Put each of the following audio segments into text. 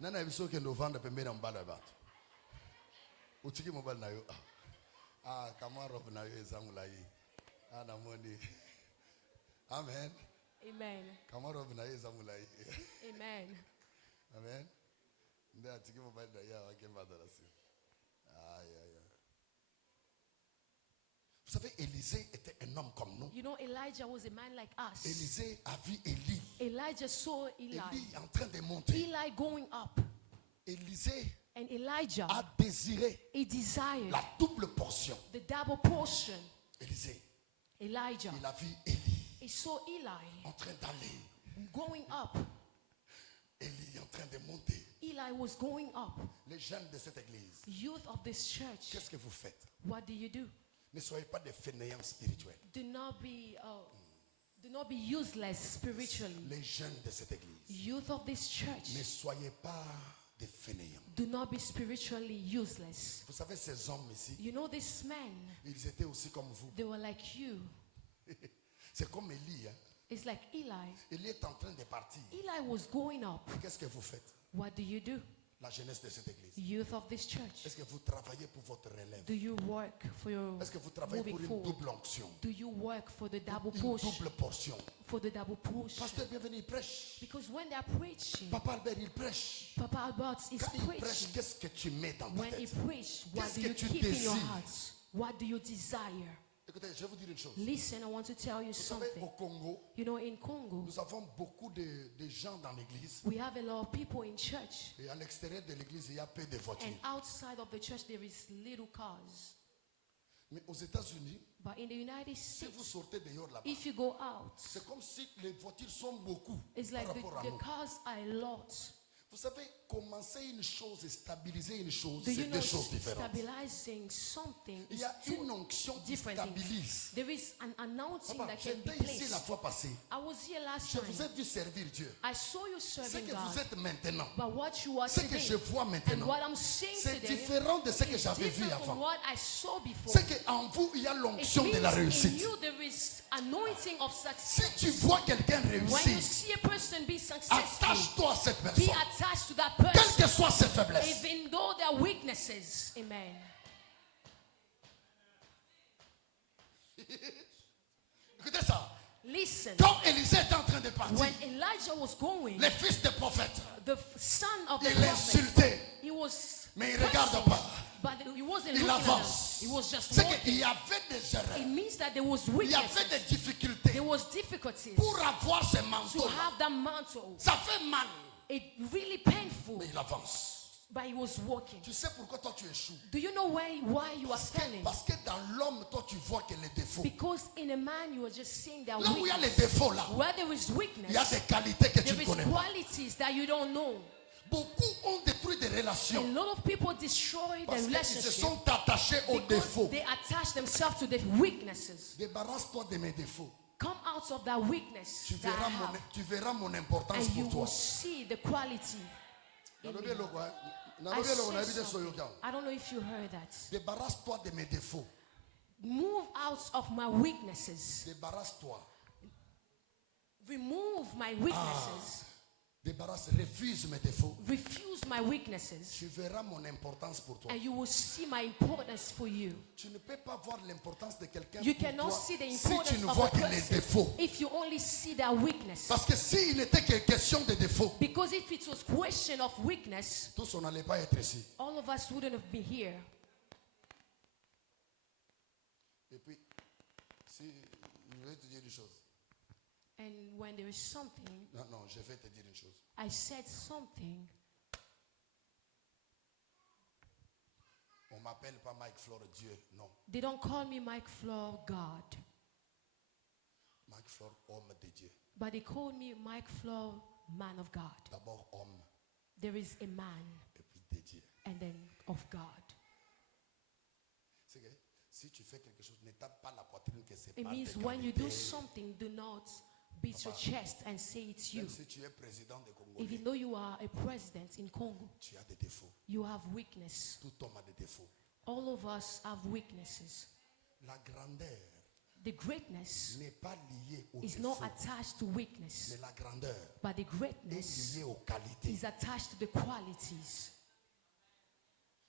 Nana ebiso ke november pe mena mbala bato. Utiki mobile na yo. Kamaro na yo ezamula yi. Ana moni. Amen. Amen. Kamaro na yo ezamula yi. Amen. Amen. Nde atiki mobile na ya wakemba darasi. Vous savez, Élisée était un homme comme nous. You know, Elijah was a man like us. Élisée a vu Élie. Elijah saw Eli. Élie en train de monter. Eli going up. Élisée And Elijah, a désiré he desired la double portion. the double portion. Élisée, Elijah, il a vu Élie he saw Eli en train d'aller. going up. Élie en train de monter. Eli was going up. Les jeunes de cette église, Youth of this church, qu'est-ce que vous faites? what do you do? Ne soyez pas des fainéants spirituels. Do not be useless spiritually. Les jeunes de cette église, Youth of this church, ne soyez pas des fainéants. do not be spiritually useless. Vous savez, ces hommes ici, You know, these men, ils étaient aussi comme vous. they were like you. C'est comme Élie. Hein? It's like Eli. Élie est en train de partir. Eli was going up. Qu'est-ce que vous faites? What do you do? La jeunesse de cette église. Youth of this church, Est-ce que vous travaillez pour votre relève? do you work for your Est-ce que vous travaillez moving pour une forward? double onction? Do you work for the double Une portion? double portion. For the double portion. Pasteur, bienvenue, il prêche. Because when they're preaching, Papa Albert, il prêche. Papa Albert is Quand il prêche, preaching. qu'est-ce que tu mets dans ta When he tête? preach, what Qu'est-ce do que you tu keep in your désires? heart? What do you desire? Écoutez, je vais vous dire une chose. Listen, I want to tell you Vous savez, something. au Congo, You know, in Congo, nous avons beaucoup de gens dans l'église. we have a lot of people in church. Et à l'extérieur de l'église, il y a peu de voitures. And outside of the church, there is little cars. Mais aux États-Unis, But in the United si vous States, sortez dehors là-bas, if you go out, c'est comme si les voitures sont beaucoup it's par like rapport à the nous. cars are a lot. Vous savez, commencer une chose et stabiliser une chose, Do c'est you know deux choses différentes. stabilizing something Il is y a two une onction qui different things. stabilise. There is an announcing Papa, that can be j'étais ici la placed. fois passée. I was here last Je vous ai time. vu servir Dieu. I saw you Ce serving que vous God. êtes maintenant, But what you are ce que today je vois and maintenant, what I'm seeing c'est today différent de ce que is j'avais vu different from avant. what I saw before. C'est qu'en vous, il y a It l'onction de la means in réussite. you there is anointing of Si success. tu vois quelqu'un When you réussir, see a person be successful, attache-toi à cette be personne. attached to that Quelles person, que soient ses faiblesses. even though there are weaknesses. Amen. Écoutez ça. Listen, Quand Élisée était en train de partir, when Elijah was going, les fils des prophètes, son of the il prophet, l'insultait. he was Mais il ne regarde cursing, pas. but he wasn't Il looking at them. avance. He was just C'est walking. qu'il y avait des erreurs. It means that there was Il y weaknesses. avait des difficultés There was difficulties pour avoir ce to manteau. have that mantle. Ça fait mal, It really painful, mais il avance. but he was walking. Tu sais pourquoi toi tu échoues? Do you know why you are standing? Parce que dans l'homme, toi tu vois que les défauts. Because in a man you are just seeing that Là où il y a les weakness. défauts là, Where there is il y a weakness, des qualités que tu there ne is connais pas. qualities that you don't know. Beaucoup ont détruit des A relations lot of people destroy their parce qu'ils se relationship sont attachés aux because défauts. they attach themselves to their weaknesses. Débarrasse-toi de mes défauts. Come out of that weakness Tu that I have, verras mon importance and you pour will toi. see the quality. in me. I Débarrasse-toi said something. I don't know if you heard that. de mes défauts. Move out of my weaknesses. Débarrasse-toi. Remove my weaknesses. Refuse mes défauts. Refuse my weaknesses. Tu verras mon importance pour toi. And you will see my importance for you. Tu ne peux pas voir l'importance de quelqu'un You pour cannot toi see the si tu importance ne of vois a que les person défauts. if you only see their weakness. Parce que s'il n'était que question de défauts, Because if it was question of weakness, tous on n'allait pas être ici. all of us wouldn't have been here. Et puis, si je vais te dire une chose. And when there is something, Non, je vais te dire une chose. I said something. On m'appelle pas Mike Flore Dieu, non. They don't call me Mike Flow God, Mike Flore, homme de Dieu. but they call me Mike Flow Man of God. D'abord homme, There is a man et puis de Dieu. and then of God. C'est que si tu fais quelque chose, ne tape pas la poitrine que c'est It pas means tes when you do qualités. something, do not beat your chest and say it's you. Même si tu es président de Congo, Even though you are a president in Congo, tu as des défauts. you have weakness. Tout homme a des défauts. All of us have weaknesses. La grandeur The greatness n'est pas lié au is défaut, not attached to weakness, mais la grandeur but the est greatness liée aux qualités. is attached to the qualities.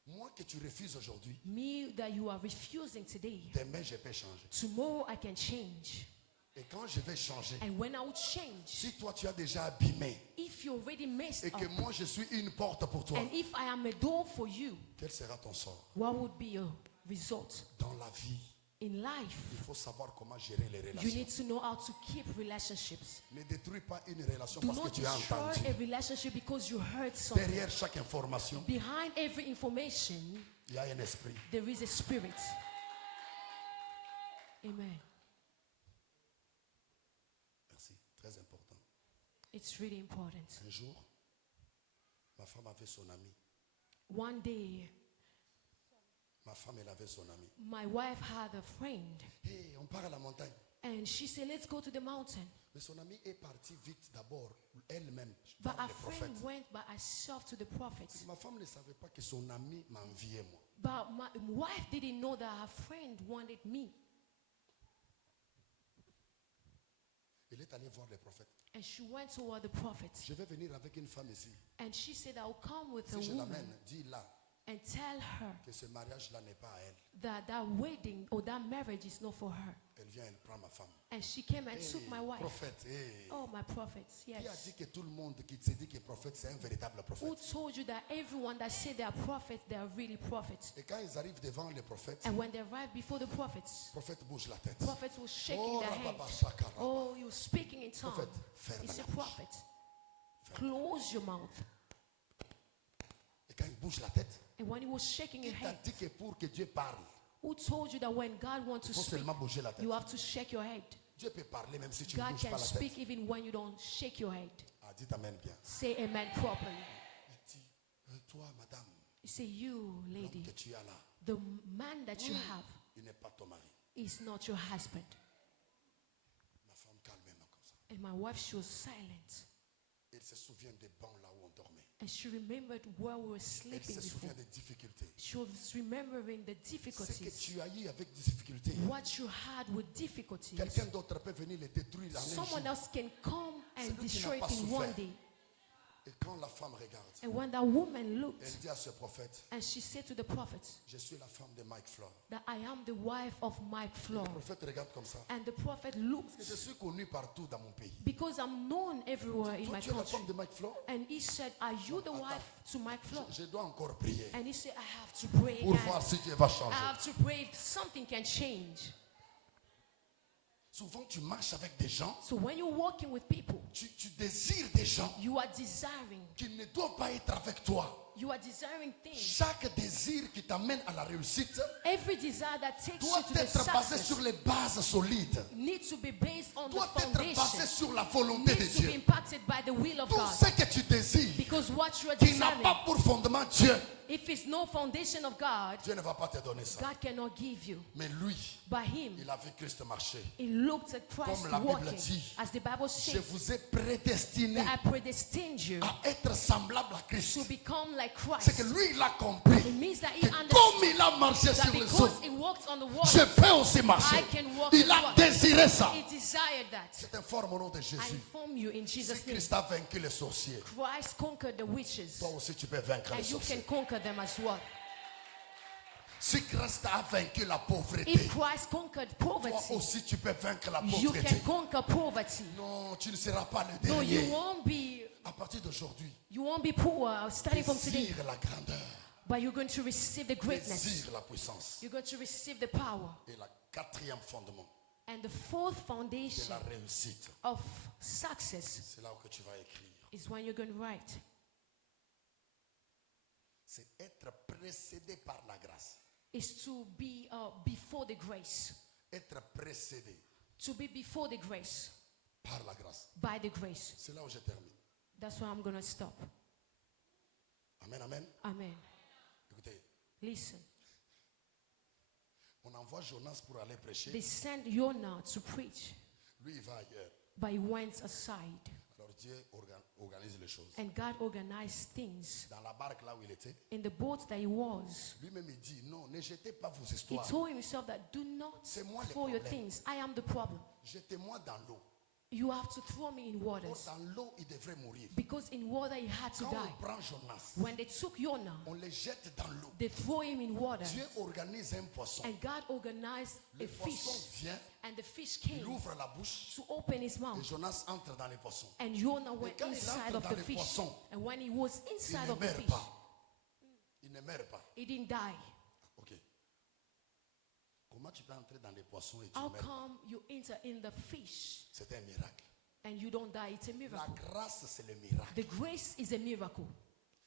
Moi que tu refuses aujourd'hui, Me that you are refusing today, demain je peux changer. tomorrow I can change. Et quand je vais changer, And when I will change, si toi tu as déjà abîmé if you already messed et que up, moi je suis une porte pour toi, and if I am a door for you, quel sera ton sort? what would be your result? Dans la vie, In life, il faut savoir comment gérer les you relations. need to know how to keep relationships. Ne détruis pas une relation Do parce que not tu as destroy entendu. a relationship because you heard something. Derrière chaque information, Behind every information, il y a un esprit. there is a spirit. Amen. Merci, très important. It's really important. Un jour, ma femme avait son ami. One day, Ma femme, elle avait son ami. my wife had a friend, Hey, on part à la montagne. and she said, let's go to the mountain. Mais son ami est parti vite d'abord, elle-même, But par our le friend prophète. went by herself to the prophet. Ma femme ne savait pas que son ami m'enviait, moi. But my wife didn't know that her friend wanted me. Elle est allée voir le prophète. And she went toward the prophet. Je vais venir avec une femme ici. And she said, I'll come with a Si je woman l'amène, dis-là and tell her que ce mariage-là n'est pas à elle. that wedding or that marriage is not for her. Elle vient, elle prend ma femme. And she came and Hey, took my wife. prophète, hey. Oh, my prophet, Qui a yes. dit que tout le monde qui se dit que prophète, c'est un véritable Who prophète? told you that everyone that say they are prophets, they are really prophets? Et quand ils arrivent devant le prophète, And when they arrive before the prophets, le prophète bouge la tête. prophets was shaking Oh, their head. rababa shakara. Oh, you're speaking in tongues. Prophète, ferme He la said, bouche. prophet, close your mouth. Et quand il bouge la tête, And when he was shaking il your t'a head, dit que pour que Dieu parle, who told you that when God wants il to faut speak, seulement bouger la tête. you have to shake your head? Dieu peut parler même si tu ne God bouges pas can la speak tête. even when you don't shake your head. Ah, dis amen bien. Say amen properly. Il dit, toi, madame, You say, you, l'homme lady, que tu as là, the man that you have il n'est pas ton mari. is not your husband. Ma femme calmement comme ça. And my wife, she was silent. Elle se souvient des bancs là où on dormait. And she remembered where we were Elle sleeping se before. souvient des difficultés. She was remembering the Ce que difficulties. tu as eu avec difficulté, What you had with difficulties. quelqu'un d'autre peut venir les détruire en un Someone jour. else can come and Celui qui destroy n'a it pas in souffert. one day. Et quand la femme regarde, And when that woman looked, elle dit à ce prophète, and she said to the prophet je suis la femme de Mike Flore. that I am the wife of Mike Le Flore. prophète regarde comme ça. And the prophet looked, Je suis connu partout dans mon pays. because I'm known everywhere in Toi, my tu es la country. femme de Mike Flore? And he said, are you the wife to Mike Flore? Je dois encore prier And he said, I have to pray pour again. voir si Dieu va I changer. have to pray if something can change. Souvent, tu marches avec des gens, So when you're walking with people, tu désires des gens you are desiring. qui ne doivent pas être avec toi. You are desiring things. Chaque désir qui t'amène à la réussite Every desire that takes doit you to the être basé success sur les bases solides, needs to be based on the doit être basé foundation. sur la volonté de Needs to be Dieu. impacted by the will of Tout God. ce que tu désires Because what you are qui n'a desiring, pas pour fondement Dieu, if it's no foundation of God, Dieu ne va pas te donner ça. God cannot give you. Mais lui, By him, il a vu Christ marcher. he looked at Christ Comme la Bible walking. dit, As the Bible Je says, vous ai prédestiné that I predestined you à être semblable à to Christ. become like C'est que Christ. lui, il a compris It means that he que understood comme il a marché that sur les because eaux, he walked on the je water, peux aussi marcher. I can walk Il as a well. désiré ça. He desired that. C'est un fort au nom de I Jésus. inform you in Si Jesus' name. Christ a vaincu les sorciers, Christ conquered the witches, toi aussi tu peux vaincre les and you can sorciers. conquer them as well. Si Christ a vaincu la pauvreté, If Christ conquered toi poverty, aussi tu peux vaincre la you pauvreté. can conquer poverty. Non, tu ne seras pas le No, you dernier. À won't partir d'aujourd'hui, be poor starting from today, désire la grandeur, but you're going to receive the greatness. désire la puissance. You're going to receive the power. Et le quatrième fondement And the fourth de foundation la réussite, of success c'est là où tu vas écrire. is when you're going to write. C'est être précédé par la grâce. Is to be before the grace. Être précédé To be before the grace, par la grâce. by the grace. C'est là où je termine. That's where I'm going to stop. Amen, amen. Amen. Écoutez, Listen. on envoie Jonas pour aller prêcher. They sent Jonah to preach, Lui, il va ailleurs. but he went aside. Alors Dieu organise les choses. And God organized things. Dans la barque là où il était, In the boat that he was, lui-même il dit, non, ne jetez pas vos he histoires. told himself that do not C'est moi le throw your problème. things. I am the problem. Jetez-moi dans l'eau. You have to throw me in Or waters. dans l'eau, il devrait mourir. Because in water he had to Quand die. on prend Jonas, When they took Jonah, on les jette dans l'eau. they throw him in water. Dieu organise un poisson. And God organized a Le poisson fish. vient, And the fish il came ouvre la bouche to open his et mouth. Jonas entre dans les poissons. And Jonah went quand il inside entre of dans the les fish. poissons, And when he was Il inside ne of the meurt fish, pas. Il ne meurt pas. he didn't die. Ok. Comment tu peux entrer dans les poissons et tu How meurs pas? come you enter in the fish C'est un miracle. and you don't die? It's a La miracle. grâce, c'est le miracle. The grace is a miracle.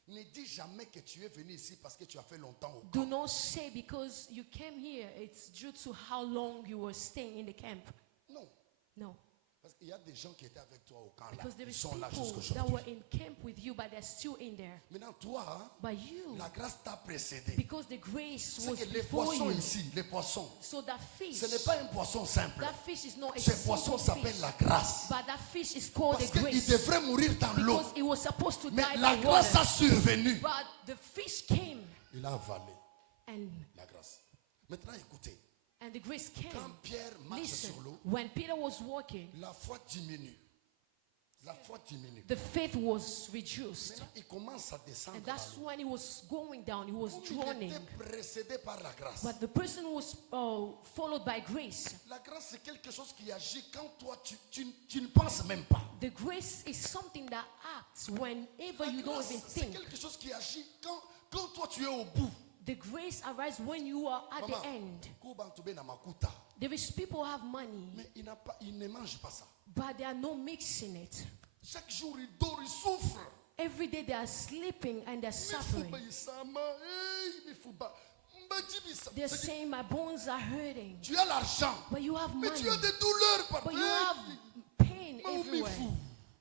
Ne dis jamais que tu es venu ici parce que tu as fait longtemps au Do camp. not say because you came here, it's due to how long you were staying in the camp. Non. No. Parce qu'il y a des gens qui étaient avec toi au camp là. Because there Ils is sont là people jusqu'à that were aujourd'hui. in camp with you, but they're still in there. Maintenant, toi, hein, But you, la grâce t'a précédé. because the grace C'est was que les before poissons you. ici, les poissons, So that fish, ce n'est pas un poisson simple. that fish is not a Ce poisson simple s'appelle fish. la grâce. But that fish is called Parce the qu'il grace. devrait mourir dans l'eau. Because it was supposed to Mais die la by grâce a water. survenu. But the fish came Il a avalé and la grâce. Maintenant, écoutez. the grace came. Quand Pierre marche Listen, sur l'eau, when Peter was walking, la foi diminue. La foi diminue. the faith was reduced. Maintenant, il commence à descendre. And dans that's l'eau. when he was going down, he was Comme il drowning. était précédé par la grâce. But the person was followed by grace. La grâce, c'est quelque chose qui agit quand toi, tu ne penses même pas. The grace is something that acts whenever La you don't grâce, even c'est think. quelque chose qui agit quand toi, tu es au bout. The grace arises when you are at the Maman, end. Kubantoube na makuta. There is people who have money, Mais il ne mange pas ça. but they are not mixing it. Chaque jour, il dort, il souffre. Every day they are sleeping and they're suffering. Mifuba isama, hey, mifuba. Mbajibisa. They're C'est que saying my bones are hurting. tu as l'argent, But you have mais money. tu as des douleurs partout. But you have pain Hey, everywhere. fou.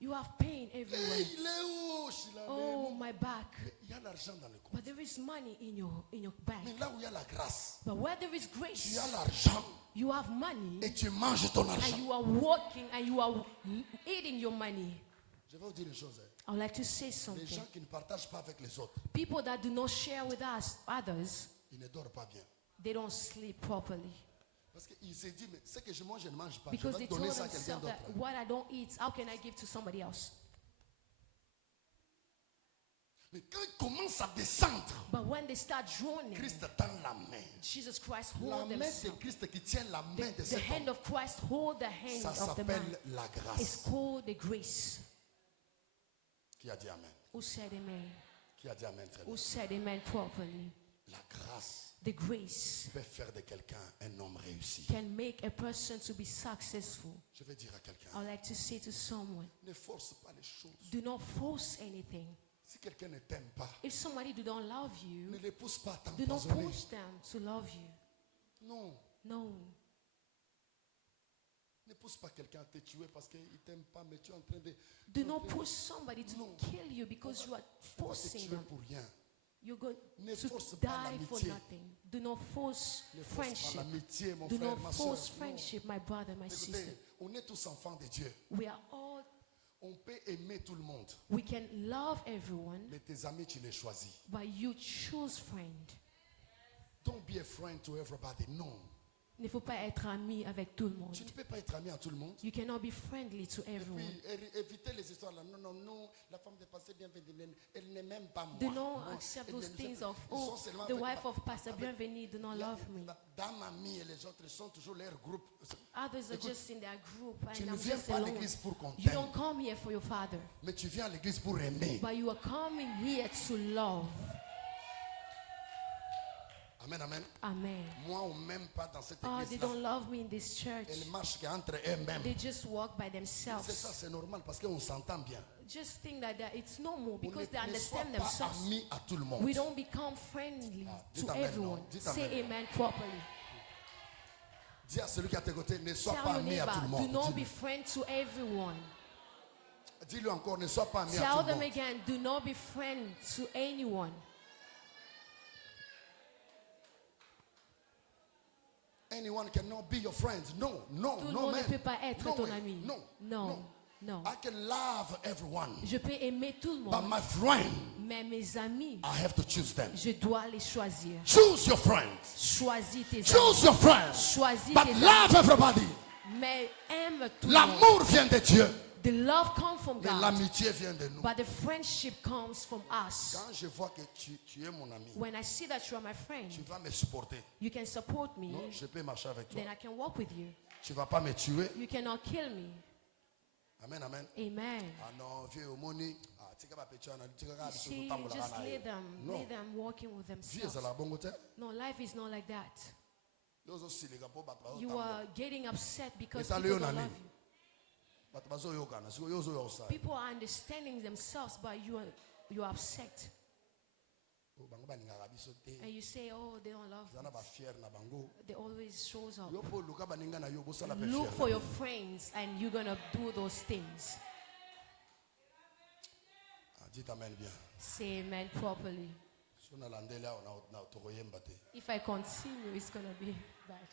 You have pain everywhere. Hey, il est haut, Shila, Oh, mais my back. il y a l'argent dans le compte. But there is money in your bank. Mais là où il y a la grâce, But where there is tu grace, as l'argent you have money et tu manges ton and argent. you are working and you are eating your money. Je vais vous dire une chose. Hein. I would like to say Les something. gens qui ne partagent pas avec les autres, People that do not share with us, others, ils ne dorment pas bien. they don't sleep properly. Parce qu'il s'est dit, mais ce que je mange, je ne mange pas. Because je they vais donner told ça à quelqu'un themselves d'autre. that what I don't eat, how can I give to somebody else? Mais quand il commence à descendre, But when they start drowning, Christ tend la main. Jesus Christ La hold main de themselves. Christ qui tient la main de The cet hand homme, of Christ hold the hand ça of the man. s'appelle la It's grâce. called the grace. Qui a dit Amen? Who said amen? Qui a dit Amen très bien? Who said amen properly? La grâce The grace peut faire de quelqu'un un homme réussi. can make a person to be successful. Je vais dire à quelqu'un, I would like to say to someone, ne force pas les choses. do not force anything. Si quelqu'un ne t'aime pas, If somebody do not love ne you, les pousse pas à do not t'empoisonner. push them to love you. Non, No. ne pousse pas quelqu'un à te tuer parce qu'il ne t'aime pas, mais tu es en train de... Do not push somebody to No. kill you because you are On va te forcing tuer them. pour rien. You're going Ne to force pas die for l'amitié. nothing. Do not force Ne force pas friendship. l'amitié, mon Do frère, not ma soeur. force friendship, my brother, my sister. Écoutez, on est tous enfants de Dieu. We are all, On peut aimer tout le monde, we can love everyone, mais tes amis, tu les choisis. but you choose friend. Don't be a friend to everybody. Non. Il ne faut pas être ami avec tout le monde. Tu ne peux pas être ami à tout le monde. You cannot be friendly to Et everyone. puis, éviter les histoires là. Non, non, non. La femme de pasteur bienvenue, elle n'est même pas moi. Do not Non, accept elle those ne- things of, ils sont oh, seulement the avec- wife of Pastor avec- Bienvenu do not love me. Dans ma amie et les autres, ils sont toujours leur groupe. Others are Écoute, just in their group Tu and ne I'm viens just pas à alone. l'église pour qu'on You t'aime, don't come here for your father, mais tu viens à l'église pour aimer. but you are coming here to love. Amen, amen. Amen. Moi, on m'aime pas dans cette Oh, they église-là. don't love me in this church. Elle marche qu'entre eux-mêmes. They just walk by C'est ça, themselves. c'est normal parce qu'on s'entend bien. Just think that it's normal On because they ne soit understand pas themselves. amis à tout le monde. We don't become friendly dis to amen, everyone. non. Dis Say amen. amen properly. Dis à celui qui est à tes côtés, ne sois Tell pas your ami à tout le neighbor, do monde. not Dis-lui. be friend to everyone. Dis-lui encore, ne sois pas ami à Tell tout le them monde. again, do not be friend to anyone. Anyone cannot be your friend. No, no, Tout le no, monde ne man. peut pas être No ton way. ami. No, Non. no. Non. I can love everyone. Je peux aimer tout le But monde, my friend, mais mes amis, I have to choose them. je dois les choisir. Choose your friends. Choisis tes Choose amis. your friends. Choisis But tes love amis. everybody. Mais aime tout le monde. L'amour vient de Dieu. The love comes from Mais God. l'amitié vient de nous. But the friendship comes from us. Quand je vois que tu es mon ami, When I see that you are my friend, tu vas me supporter. you can support me. Non, je peux marcher avec toi. Then I can walk with you. Tu vas pas me tuer. You cannot kill me. Amen, amen. Amen. Ah non, vieux omoni. Ah, tika ba pecha na tika ka You biso see, tambola just kana. leave Non. them walking with Vie themselves. ezala bongo te. No, life is not like that. Lozo silega po bato bazo You tambola. are getting upset because Esa people leo don't nani? love you. Bato bazo yokana. Siko yozo yosa. People are understanding themselves, but you are upset. O bango ba ninga biso te. And you say, oh, they don't love Zana me. ba fier na bango. They always shows up. Yo po luka ba ninga na yo bosala pe Look fier. for your friends and you're going to do those things. Ah, dis amen bien. Say amen properly. So na landela na tokoyemba te. If I continue, it's going to be bad.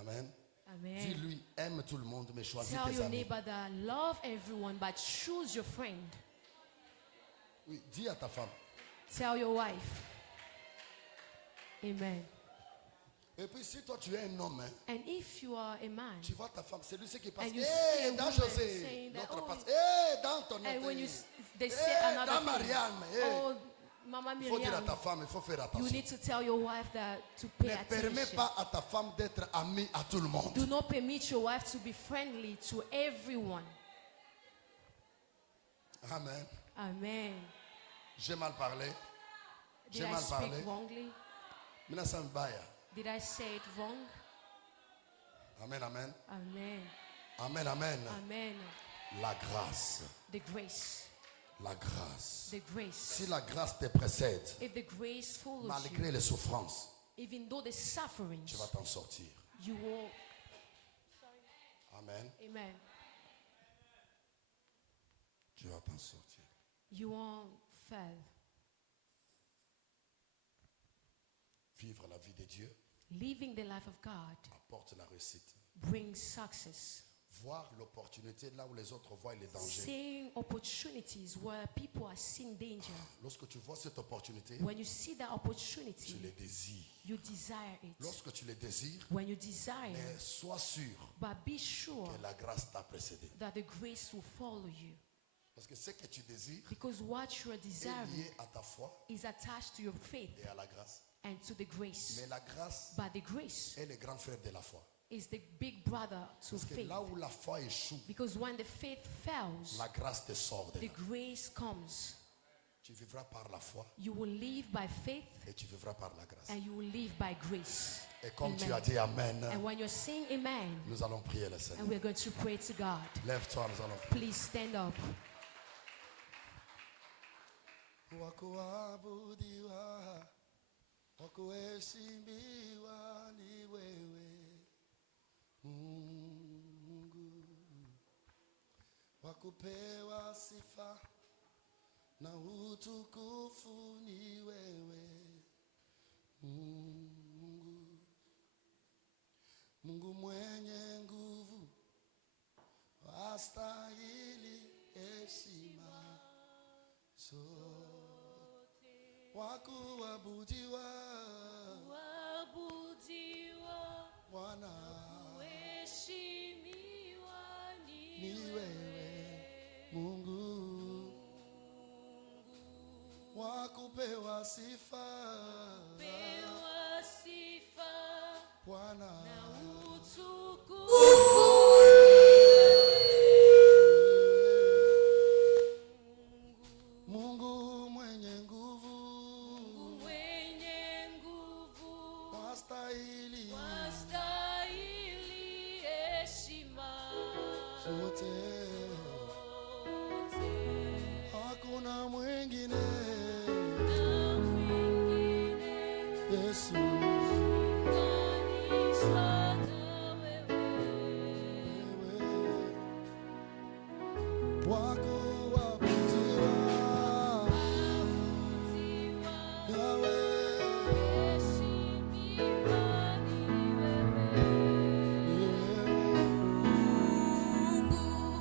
Amen. Amen. Dis-lui, aime tout le monde, mais choisis Tell tes your amis. neighbor that love everyone, but choose your friend. Oui, dis à ta femme. Tell your wife. Amen. Et puis si toi tu es un homme, hein, And if you are a man, tu vois ta femme, c'est lui ce qui passe. and you Hé, see a dans woman José, saying that, l'autre oh, passe. Hé, dans ton and when autre. they say Hé, another dans thing, Mariam. Hé. oh, Mama Il faut dire à Miriam, ta femme, il faut faire you attention. need to tell your wife that to pay Ne permets attention. pas à ta femme d'être amie à tout le monde. Do not permit your wife to be friendly to everyone. Amen. Amen. J'ai mal parlé. Did J'ai I mal speak parlé. wrongly? Mina mbaya. Did I say it wrong? Amen, amen. Amen. Amen, amen. Amen. La grâce. The grace. La grâce. The grace. Si la grâce te précède, If the grace follows malgré you, les souffrances, even though the sufferings, tu vas t'en sortir. you will. Amen. Amen. Tu vas t'en sortir. You won't fail. Vivre la vie de Dieu Living the life of God apporte la réussite. brings success. Voir l'opportunité là où les autres voient les dangers. Seeing opportunities where people are seeing danger. Lorsque tu vois cette opportunité, When you see that tu opportunity, les désires. you desire it. Lorsque tu les désires, When you desire, mais sois sûr but be sure que la grâce t'a précédé. that the grace will follow you. Parce que ce que tu désires Because what you are est desiring lié à ta foi is attached to your faith et à la grâce. and to the grace. Mais la grâce But the grace est le grand frère de la foi. is the big brother to Parce que faith. là où la foi échoue, Because when the faith fails, la grâce te sort de the là. grace comes. Tu vivras par la foi You will live by faith et tu vivras par la grâce. and you will live by grace. Et comme Amen. tu as dit Amen, And when you're saying amen, nous allons prier le Seigneur. and we're going to pray to God, Lève-toi, nous allons prier. please stand up. Wakuabudiwa, wakuheshimiwa ni wewe Mungu, wakupewa sifa na utukufu ni wewe Mungu, Mungu mwenye nguvu, wastahili heshima zote. Wakuabudiwa Bwana ni wewe Mungu, wakupewa sifa Bwana. Mungu mwenye nguvu, wastahili zote, hakuna mwingine Yesu. Wakuabudiwa Yahweh, ni wewe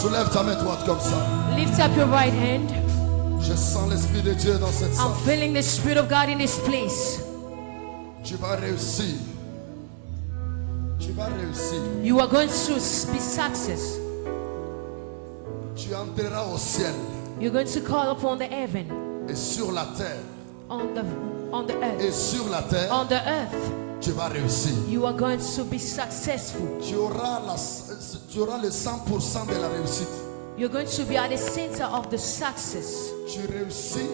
Soulève ta main droite comme ça. Lift up your right hand. Je sens l'Esprit de Dieu dans cette salle. I'm feeling the Spirit of God in this place. Tu vas réussir. Tu vas réussir. You are going to be success. Tu entreras au ciel You're going to call upon the heaven, et sur la terre. on the Et earth, sur la terre, on the earth. tu vas réussir. You are going to be successful. Tu auras le 100% de la réussite. You're going to be at the center of the success. Tu réussis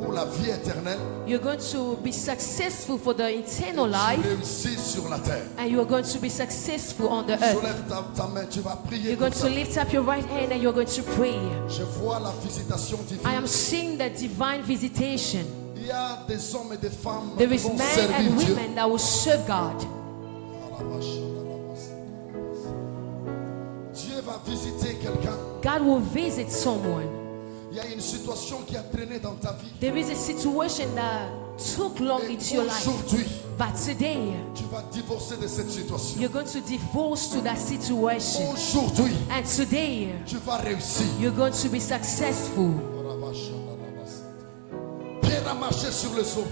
pour la vie éternelle. You're going to be successful for the eternal Tu life, réussis sur la terre. and you are going to be successful on the earth. Soulève ta main, tu vas prier. You're going comme to ça. lift up your right hand and you're going to pray. Je vois la visitation I divine. am seeing the divine visitation. Il y a des hommes et des femmes There qui is vont men servir and Dieu. women that will serve God. Dieu va visiter quelqu'un. God will visit someone. Il y a une situation qui a traîné dans ta vie. There is a situation that took long Et into your life, aujourd'hui, but today tu vas divorcer de cette situation. you're going to divorce to that situation, Aujourd'hui, and today tu vas réussir. you're going to be successful. Pierre a marché sur les eaux.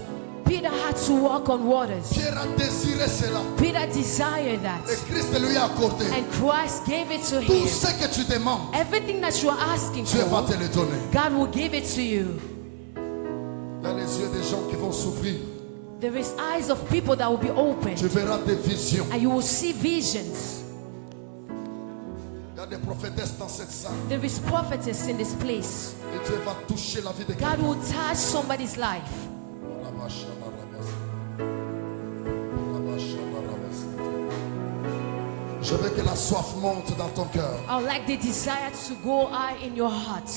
Peter had to walk on waters. Pierre a désiré cela. Peter desired Et that, Christ lui a accordé. and Christ gave it to Tout him. ce que tu demandes, Everything that you are asking Dieu va for, te le donner. God will give it to you. Il y a les yeux des gens qui vont s'ouvrir. There is eyes of people that will be open, Tu verras des visions. and you will see visions. Il y a des prophétesses dans cette salle. There is prophetess in this place. Et Dieu va toucher la vie de God quelqu'un. will touch somebody's life. Je veux que la soif monte dans ton cœur. I would like the desire to go high in your heart.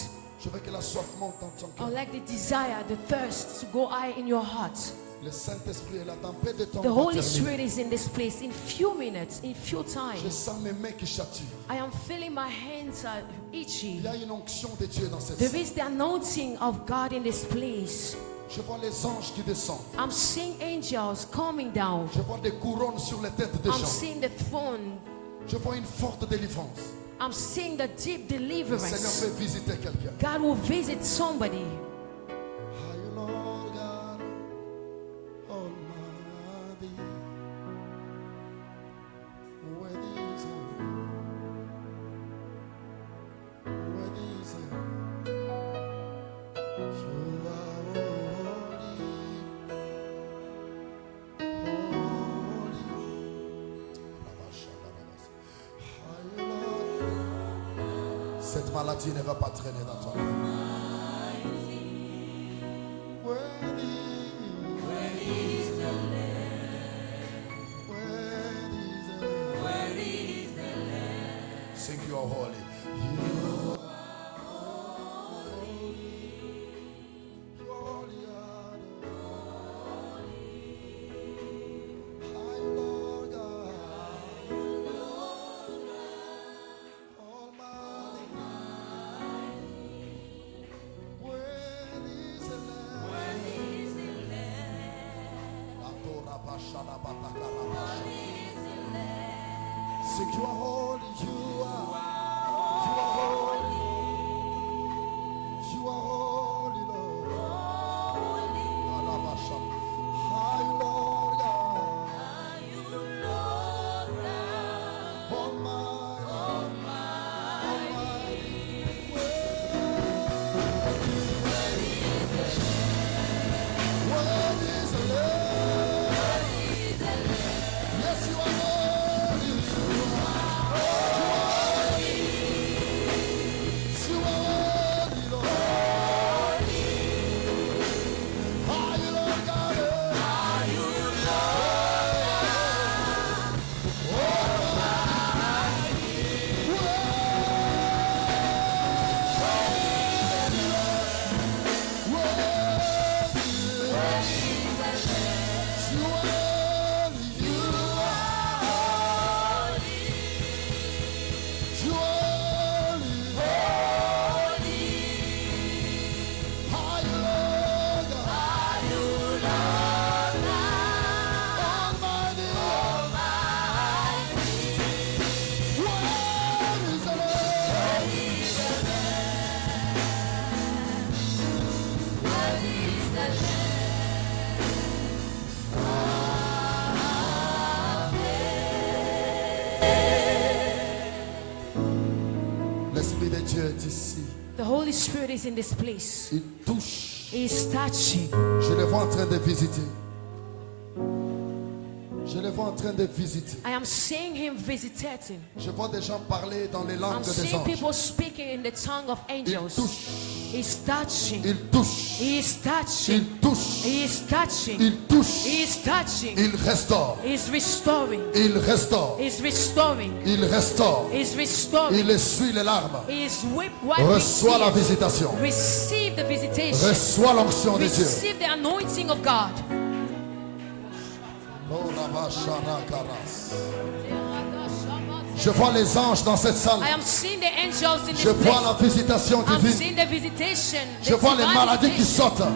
Je veux que la soif monte dans ton I cœur. would like the desire, the thirst to go high in your heart. Le Saint-Esprit est là dans peu de temps. The va Holy terminer. Spirit is in this place in few minutes, in few Je times. sens mes mains qui chatouillent. I am feeling my hands are itchy. Il y a une onction de Dieu dans cette There salle. is the anointing of God in this place. Je vois les anges qui descendent. I'm seeing angels coming down. Je vois des couronnes sur les têtes des I'm gens. seeing the throne. Je vois une forte délivrance. I'm seeing the deep Le Seigneur deliverance. veut visiter quelqu'un. God will visit somebody. Are you Lord God Almighty? Worthy is He. Worthy is He. You are holy. Cette maladie ne va pas traîner dans ton cœur. Sing you are holy. You are holy. You are holy. High Lord God. Sing you are holy, you are holy. You are holy, Lord. High Lord God. Yes, you are holy. You are holy, Lord. Are you Lord God? L'Esprit de Dieu est ici. The Holy Spirit is in this place. Il touche. He is touching. Je les vois en train de visiter. Je les vois en train de visiter. I am seeing him visitating. Je vois des gens parler dans les I'm langues des seeing anges. people speaking in the tongue of Il angels. touche. He's touching. Il touche. He is touching. Il touche. He is touching. Il touche. He is touching. Il restaure. He's restoring. Il restaure. He's restoring. Il restaure. He's restoring. Il essuie les larmes. He is wiping Reçois la tears. visitation. Receive the visitation. Reçois l'onction de Dieu. Receive the anointing of God. Je vois les anges dans cette salle. I am seeing the angels in this Je vois place. la visitation I'm divine. seeing the visitation. Je vois les divine maladies qui visitation. sortent.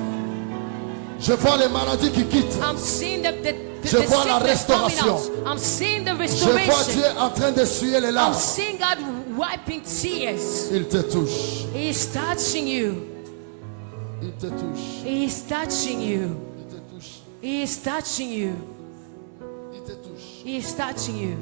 Je vois les maladies qui quittent. I'm seeing the Je vois la sickness coming restauration. out. I'm seeing the Je vois restoration. Dieu en train d'essuyer les I'm larmes. seeing God wiping tears. Il te touche. He is touching you. Il te touche. He is touching you. Il te touche. He is touching you. Il te touche. He is touching you.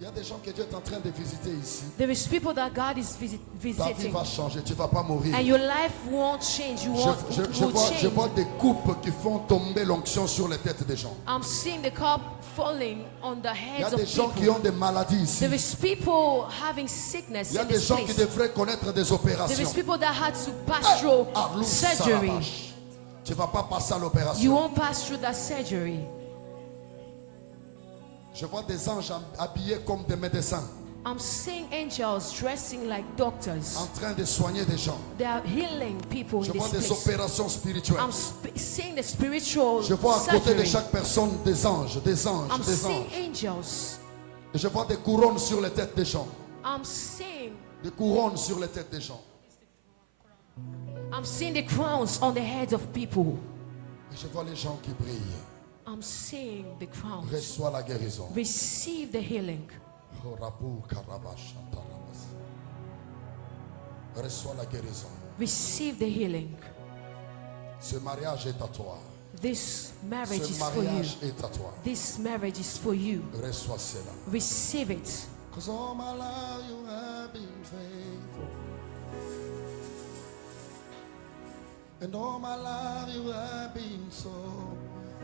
Il y a des gens que Dieu est en train de visiter ici. There is people that God is Ta vie visiting. va changer. Tu ne vas pas mourir. And your life won't change. You won't, Je will je change. vois des coupes qui font tomber l'onction sur les têtes des gens. I'm seeing the cup falling on the Il y a heads des of gens qui people. ont des maladies ici. There is people having sickness Il y a in des this gens qui place. devraient connaître des There opérations. is people that had to pass through Arlou surgery. Salabash. Tu ne vas pas passer à You l'opération. won't pass through that surgery. Je vois des anges habillés comme des médecins, I'm seeing angels dressing like doctors. en train de soigner des gens. They are healing people Je in vois this des place. opérations spirituelles. I'm seeing the spiritual Je vois à côté de surgery. chaque personne des anges, des anges, I'm des seeing anges. angels. Et je vois des couronnes sur les têtes des gens. I'm seeing Des couronnes sur les têtes des gens. the crowns on the heads of people. Et je vois les gens qui brillent. I'm seeing the crowns. Reçois la guérison. Receive the healing. Oh, Rabu Karabash Antarabas. Reçois la guérison. Receive the healing. Ce mariage est à toi. This marriage Ce is for you. mariage est à toi. This marriage is for you. Reçois cela. Receive it. 'Cause all my life you have been faithful. And all my life you have been so,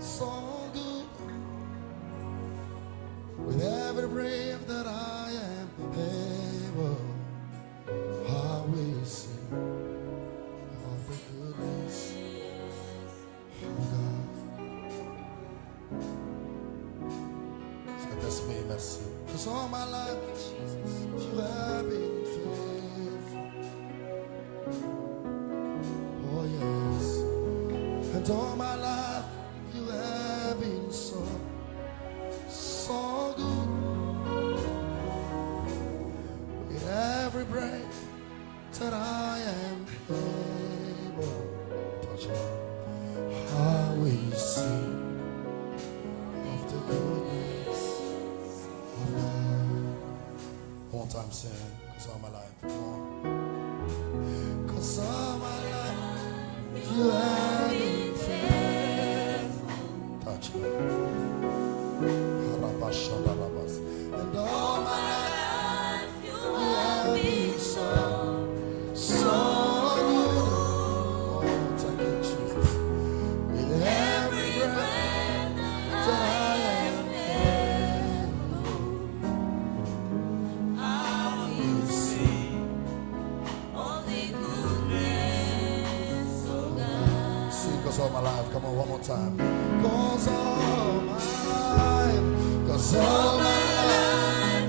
so good. With every breath that I am able, I will sing of the goodness of God. Saint-Esprit, merci. 'Cause all my life you have been faithful. Oh yes. And all my life you have been so, so good. With every breath that I am able, I will sing of the goodness of God. One time sing, 'cause all my life, come on. 'Cause all my life you have been faithful. Touch me. Harabashadarabas. And all my life you have been so, so good. Oh, thank you, Jesus. With every breath that I am able, I will sing sing 'cause all my life. Come on, one more time. 'Cause all my life, 'cause all my life.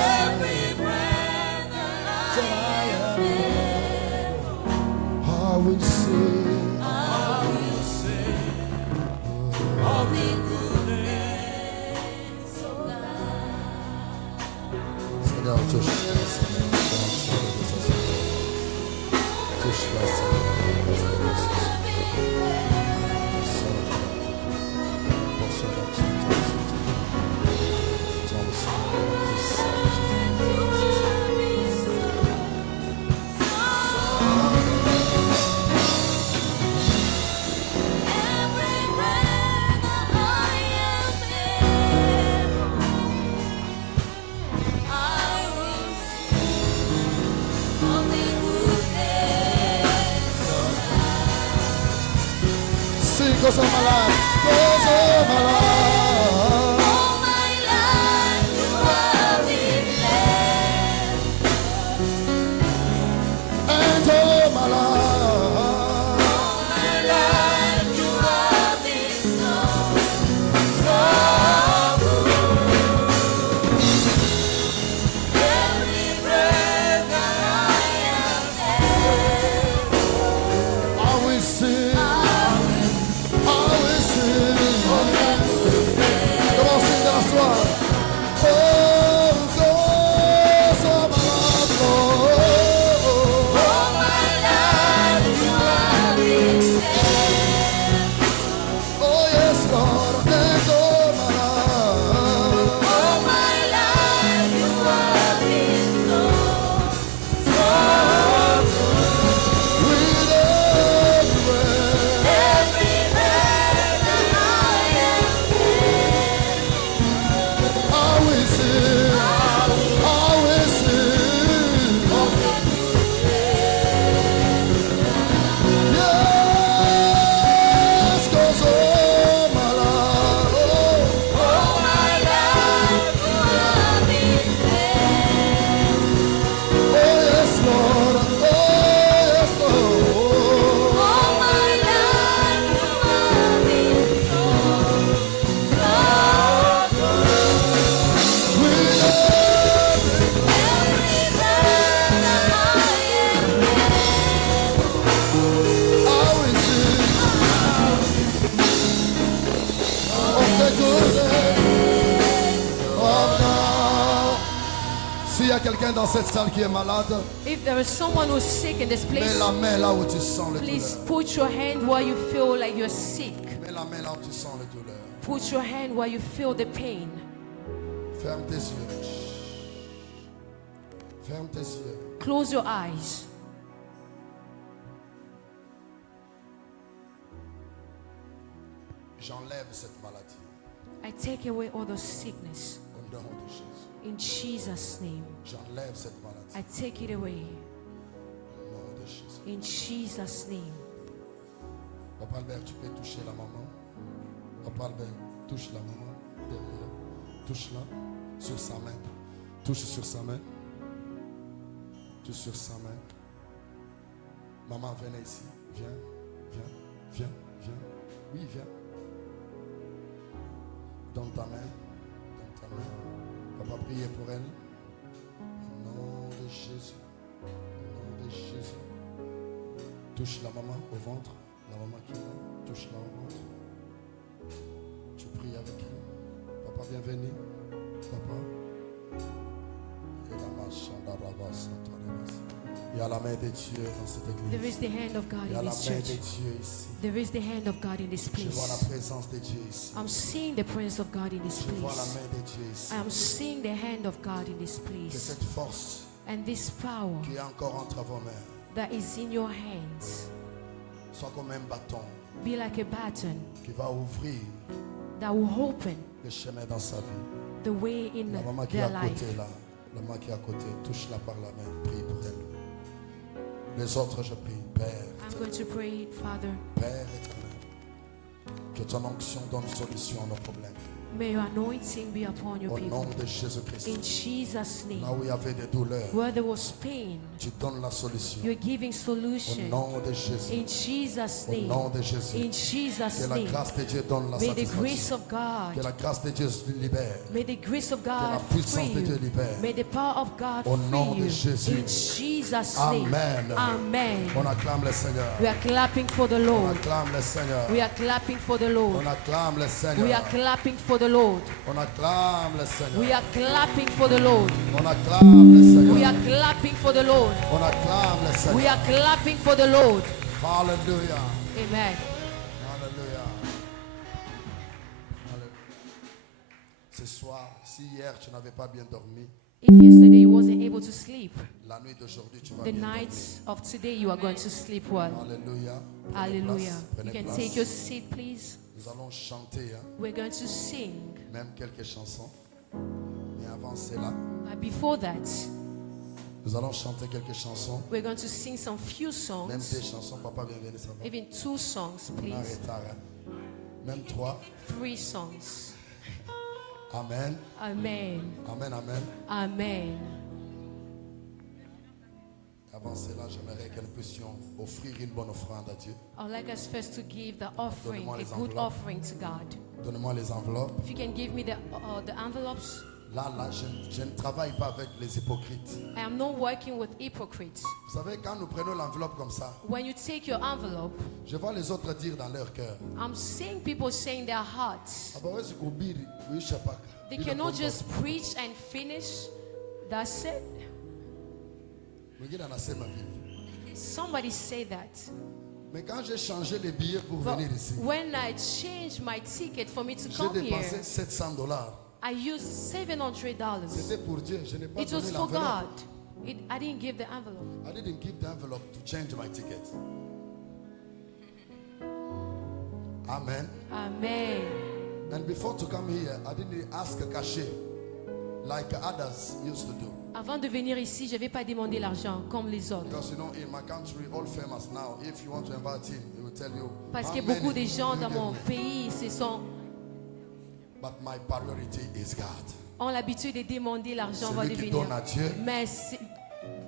Every breath that I am able, I will sing. Seigneur, touche la Seigneur. Touche la Sing 'cause all my life, 'cause all my life. And all my life. I will sing. I will a quelqu'un dans cette salle qui est malade, If there is someone who's sick in this mets place, la main là où tu sens le please douleur. put your hand where you feel like you're sick. Mets la main là où tu sens le douleur. Put your hand where you feel the pain. Ferme tes yeux. Ferme tes yeux. Close your eyes. J'enlève cette maladie I take away all the sickness. au nom de Jésus. In Jesus' name. J'enlève cette maladie I take it away. au nom de Jésus. In Jesus' name. Papa Albert, tu peux toucher la maman. Papa Albert, touche la maman derrière. Touche-la sur sa main. Touche sur sa main. Touche sur sa main. Maman, venez ici. Viens, viens, viens, viens. Oui, viens. Donne ta main. Donne ta main. Papa, priez pour elle. Au nom de Jésus. Au nom de Jésus. Touche la maman au ventre. La maman qui est là. Touche-la au ventre. Tu pries avec elle. Papa, bienvenue. Papa. Et la machin il y a la main de Dieu dans cette There église. is the hand of God Il y a in la this main de church. Dieu ici. There is the hand of God in this Je vois la place. présence de Dieu ici. I'm seeing the presence of God in this Je vois la place. main de Dieu ici. I am seeing the hand of God in this Que place. cette force And this power qui est encore entre vos mains that is in your hands soit comme un bâton be like a baton qui va ouvrir that will open le chemin dans sa vie. the way in La maman qui est their à life. côté là, la maman qui est à côté, touche-la par la main, prie pour elle. Les autres, je prie, Père, I'm going to pray, Father, Père éternel, que ton onction donne solution à nos problèmes. may your anointing be upon your Au nom people. de Jésus-Christ, In Jesus' là name. où il y avait des douleurs, Where there was pain, tu donnes la solution. you're giving Au solution. nom de Jésus, In Jesus' au name. nom de Jésus, In Jesus' que la name. grâce de Dieu donne la May the grace satisfaction. of God, Que la grâce de Dieu libère. may the grace of Que la God puissance free de Dieu you. libère. May the power of God Au nom free de you. Jésus. In Jesus' name. Amen. Amen. On acclame le Seigneur. We are clapping for the On Lord. acclame le Seigneur. We are clapping for the Lord. On acclame le We Seigneur. are clapping for the Lord. On acclame le Seigneur. We are clapping for the Lord. On acclame le Seigneur. We are clapping for the Lord. On acclame le We Seigneur. are clapping for the Lord. Alléluia. Amen. Alléluia. Alléluia. Ce soir, si hier tu n'avais pas bien dormi, If yesterday you wasn't able to sleep, la nuit d'aujourd'hui tu vas the bien night dormir. of today you are going to sleep well. Alléluia. Prenez Hallelujah. place, You prenez can place. take your seat, please. Nous allons chanter, hein, We're going to sing. même quelques chansons. Mais avant cela, But before that, nous allons chanter quelques chansons. we're going to sing some few Même songs, des chansons, papa, bienvenue, ça va. even 2 songs, On a un please. retard, hein. Même 3. 3 songs. Amen. Amen. Amen, amen. Amen. Avant cela, j'aimerais que nous puissions offrir une bonne offrande à Dieu. I'd like us first to give the offering, Donnez-moi a les good enveloppes. offering to God. Donnez-moi les enveloppes. If you can give me the envelopes. Là, je ne travaille pas avec les hypocrites. I am not working with hypocrites. Vous savez, quand nous prenons l'enveloppe comme ça, When you take your envelope, je vois les autres dire dans leur cœur, I'm seeing people saying their hearts. "Ah bah ouais, c'est kubiri, oui, je sais pas." They Il est cannot content. just preach and finish. That's it. Mwingine anasema vipi? Somebody say that. Mais quand j'ai changé les billets pour But venir ici, when I changed my ticket for me to j'ai come dépensé here, $700. I used $700. C'était pour Dieu. Je n'ai pas It was donné for God. l'enveloppe. I didn't give the envelope. I didn't give the envelope to change my ticket. Amen. Amen. And before to come here, I didn't ask a cachet like others used to do. Avant de venir ici, je ne vais pas demander l'argent comme les autres. Because you know, in my country, all famous now, if you want to invite him, he will tell you. Parce how que many beaucoup de gens you dans give mon me. pays But my priority is God. ont l'habitude de demander l'argent avant Celui de qui venir. donne à Dieu. Mais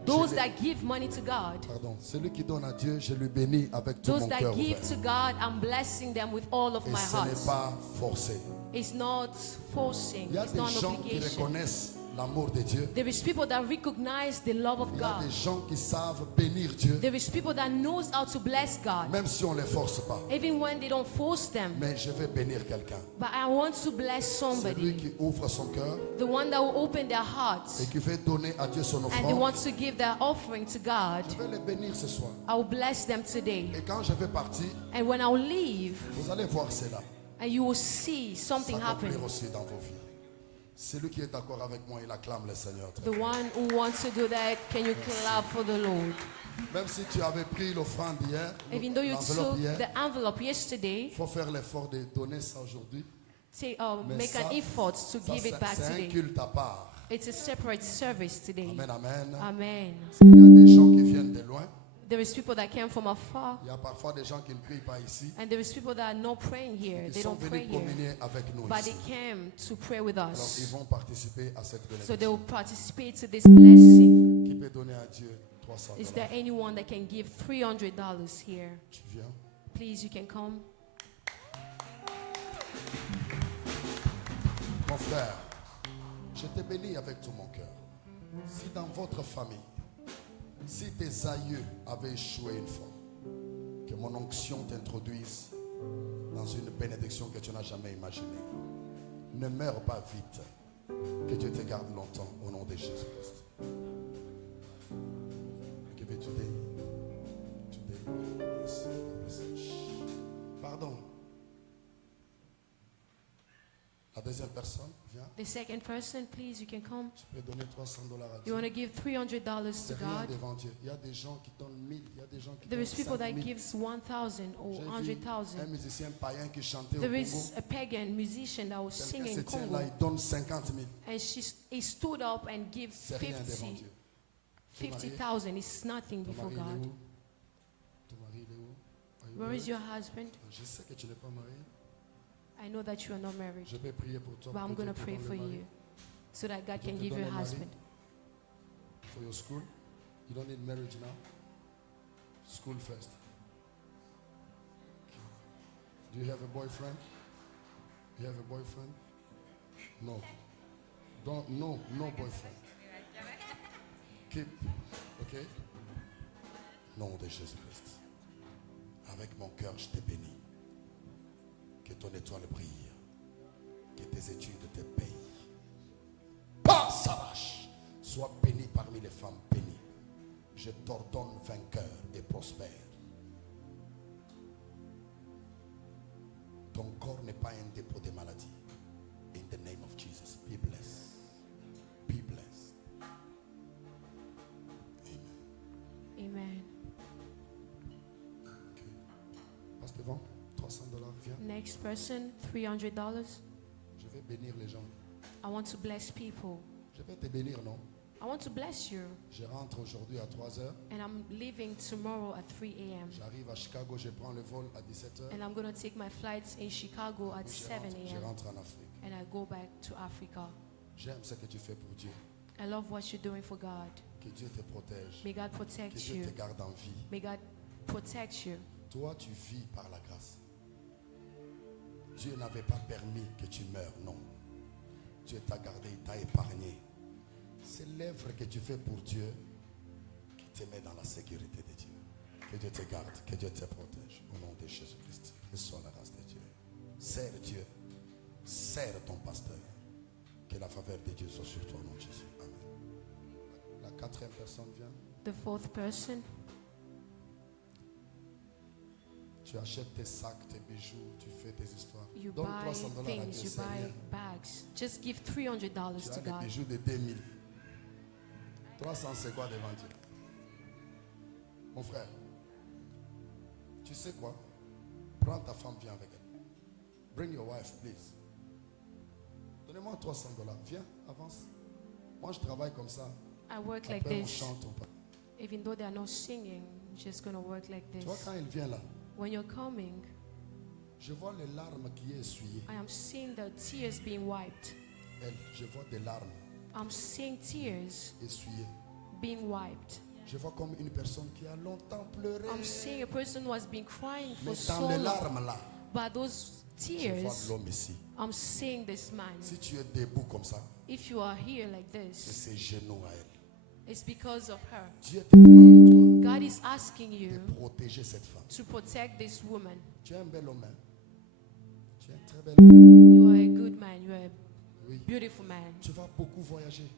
those that give money to God, Pardon. Celui qui donne à Dieu, je le bénis avec tout those mon that cœur give ouvert. to God, I'm blessing them with all of Et my ce heart. n'est pas forcé. It's not forcing. Il y a It's des not an gens qui obligation. reconnaissent l'amour de Dieu. There is people that recognize the love of Il y a God. des gens qui savent bénir Dieu, There is people that knows how to bless God, même si on ne les force pas. even when they don't force them. Mais je vais bénir quelqu'un. But I want to bless C'est lui somebody, qui ouvre son cœur the one that will open their hearts et qui veut donner à Dieu son and they offrande. want to give their offering to God. Je vais les bénir ce soir. I will bless them today. Et quand je vais partir, And when I will leave, vous allez voir cela and you will see something s'accomplir happen. aussi dans vos vies. Celui qui est d'accord avec moi, il acclame le Seigneur. Très The fort. one who wants to do that, can you clap for the Lord? Même si tu avais pris l'offrande hier, Even though you l'enveloppe took hier, the envelope yesterday, il faut faire l'effort de donner ça aujourd'hui. Mais make ça- an effort to Ça, give it back c'est un today. culte à part. It's a separate service today. Amen, amen. Amen. Il y a des gens qui viennent de loin. There is people that came from afar, Il y a parfois des gens qui ne prient pas ici. and there is people that are not praying here. Ils They sont don't pray venus here, communier avec nous but ici. they came to pray with Alors, ils us. vont participer à cette So they will bénédiction. participate to this blessing. Qui peut donner à Dieu 300 Is there anyone that can give $300 here? Tu viens? Please, you can come. Mon frère, je te bénis avec tout mon cœur. Si dans votre famille, si tes aïeux avaient échoué une fois, que mon onction t'introduise dans une bénédiction que tu n'as jamais imaginée. Ne meurs pas vite. Que Dieu te garde longtemps au nom de Jésus-Christ. Give it today. Today. Yes. Pardon. La deuxième personne, viens. The second person, please, you can come. Tu peux donner $300 à You Dieu. want to give $300 C'est to rien God? devant Dieu. Il y a des gens qui donnent 1000, il y a des gens qui There donnent is people that 5000. gives 1,000 or J'ai vu un 100,000. musicien païen qui chantait au There Congo. is a pagan musician that was Quelqu'un singing se in tient Congo, là, il donne 50 000. and he stood up and gave C'est rien devant 50 Dieu. Tu es marié? 50,000. It's nothing Ton before mari, il est God. où? Ton mari, il est où? Are you Where is married? your husband? Je sais que tu n'es pas marié. I know that you are not married, Je vais prier pour toi. but I'm pour going que to Dieu pray te for donne le you mari. so that God Dieu can te give you donne a le mari. husband. For your school. You don't need marriage now. School first. Do you have a boyfriend? You have a boyfriend? No. No boyfriend. Keep. Okay? Nom de Jésus-Christ. Avec mon cœur, je te bénis. Que ton étoile brille. Que tes études te payent. Pas s'arrache. Sois béni parmi les femmes bénies. Je t'ordonne vainqueur et prospère. Ton corps n'est pas un dépôt de maladie. In the name of Jesus, be blessed. Be blessed. Amen. Amen. Okay. Passe devant. $300, viens. Next person, $300. Je vais bénir les gens. I want to bless people. Je vais te bénir, non? I want to bless you. Je rentre aujourd'hui à 3h. And I'm leaving tomorrow at 3 a.m. J'arrive à Chicago, je prends le vol à 17h. And I'm going to take my flights in Chicago at Je 7 rentre, je a.m. rentre en Afrique. And I go back to Africa. J'aime ce que tu fais pour Dieu. I love what you're doing for God. Que Dieu te protège. May God Que protect Dieu you. te garde en vie. May God protect you. Toi, tu vis par la grâce. Dieu n'avait pas permis que tu meurs, non. Dieu t'a gardé, il t'a épargné. C'est l'œuvre que tu fais pour Dieu qui te met dans la sécurité de Dieu. Que Dieu te garde, que Dieu te protège. Au nom de Jésus-Christ. Que soit la grâce de Dieu. Sers Dieu. Sers ton pasteur. Que la faveur de Dieu soit sur toi au nom de Jésus. Amen. La quatrième personne vient. The fourth person, Tu achètes tes sacs, tes bijoux, tu fais tes histoires. you Donne buy $300 à things, Dieu, you c'est buy rien. bags. Just give $300 Tu to as des God. bijoux de 2000. 300 c'est quoi devant Dieu? Mon frère, tu sais quoi? Prends ta femme, viens avec elle. Bring your wife, please. Donnez-moi $300. Viens, avance. Moi, je travaille comme ça. I work like Après, on this. chante, on parle. Even though they're not singing, I'm just going to work like Tu vois, this. quand il vient là, When you're coming, je vois les larmes qui est essuyées. I am seeing the tears being wiped. Elle, je vois des larmes I'm seeing tears essuyées. being wiped. Je vois comme une personne qui a longtemps pleuré. I'm seeing a person who has been crying for Mais so dans les long. larmes là, But those Je vois tears, l'homme ici. I'm seeing this man. Si tu es debout comme ça, If you are here like c'est this, ses genoux à elle. it's because of her. Dieu te demande, God is asking toi, you de protéger cette femme. to protect this woman. Tu es un bel homme. Hein? Tu es un très bel homme. You are a good man. You are a Oui. beautiful man. Tu vas beaucoup voyager.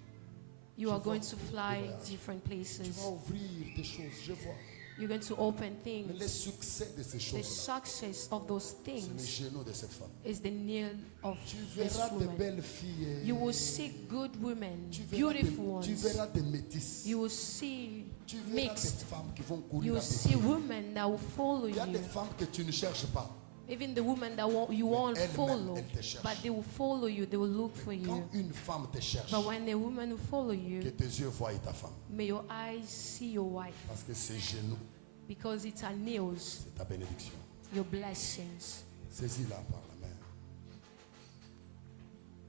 You Je are vois going to fly des voyages. different Tu places. vas ouvrir des choses. Je vois. You're going to open Mais les things. succès de ces The choses-là, success of those c'est les things genoux de cette femme. is the nail of Tu this verras de woman. belles filles. You will see good women, Tu verras, beautiful tu ones. verras des métisses. You will see Tu verras mixed. des femmes qui vont You courir will à tes see pieds. women that will follow Il y a you. des femmes que tu ne cherches pas. Even the women that you Mais won't elles-mêmes, follow, elles te cherchent. but they will follow you. They will look for Quand you. une femme te cherche, But when a woman will follow que you, tes yeux voient ta femme. may your eyes see your wife, Parce que ses genoux, because it's her nails, c'est ta bénédiction. your blessings. Saisis-la par la main.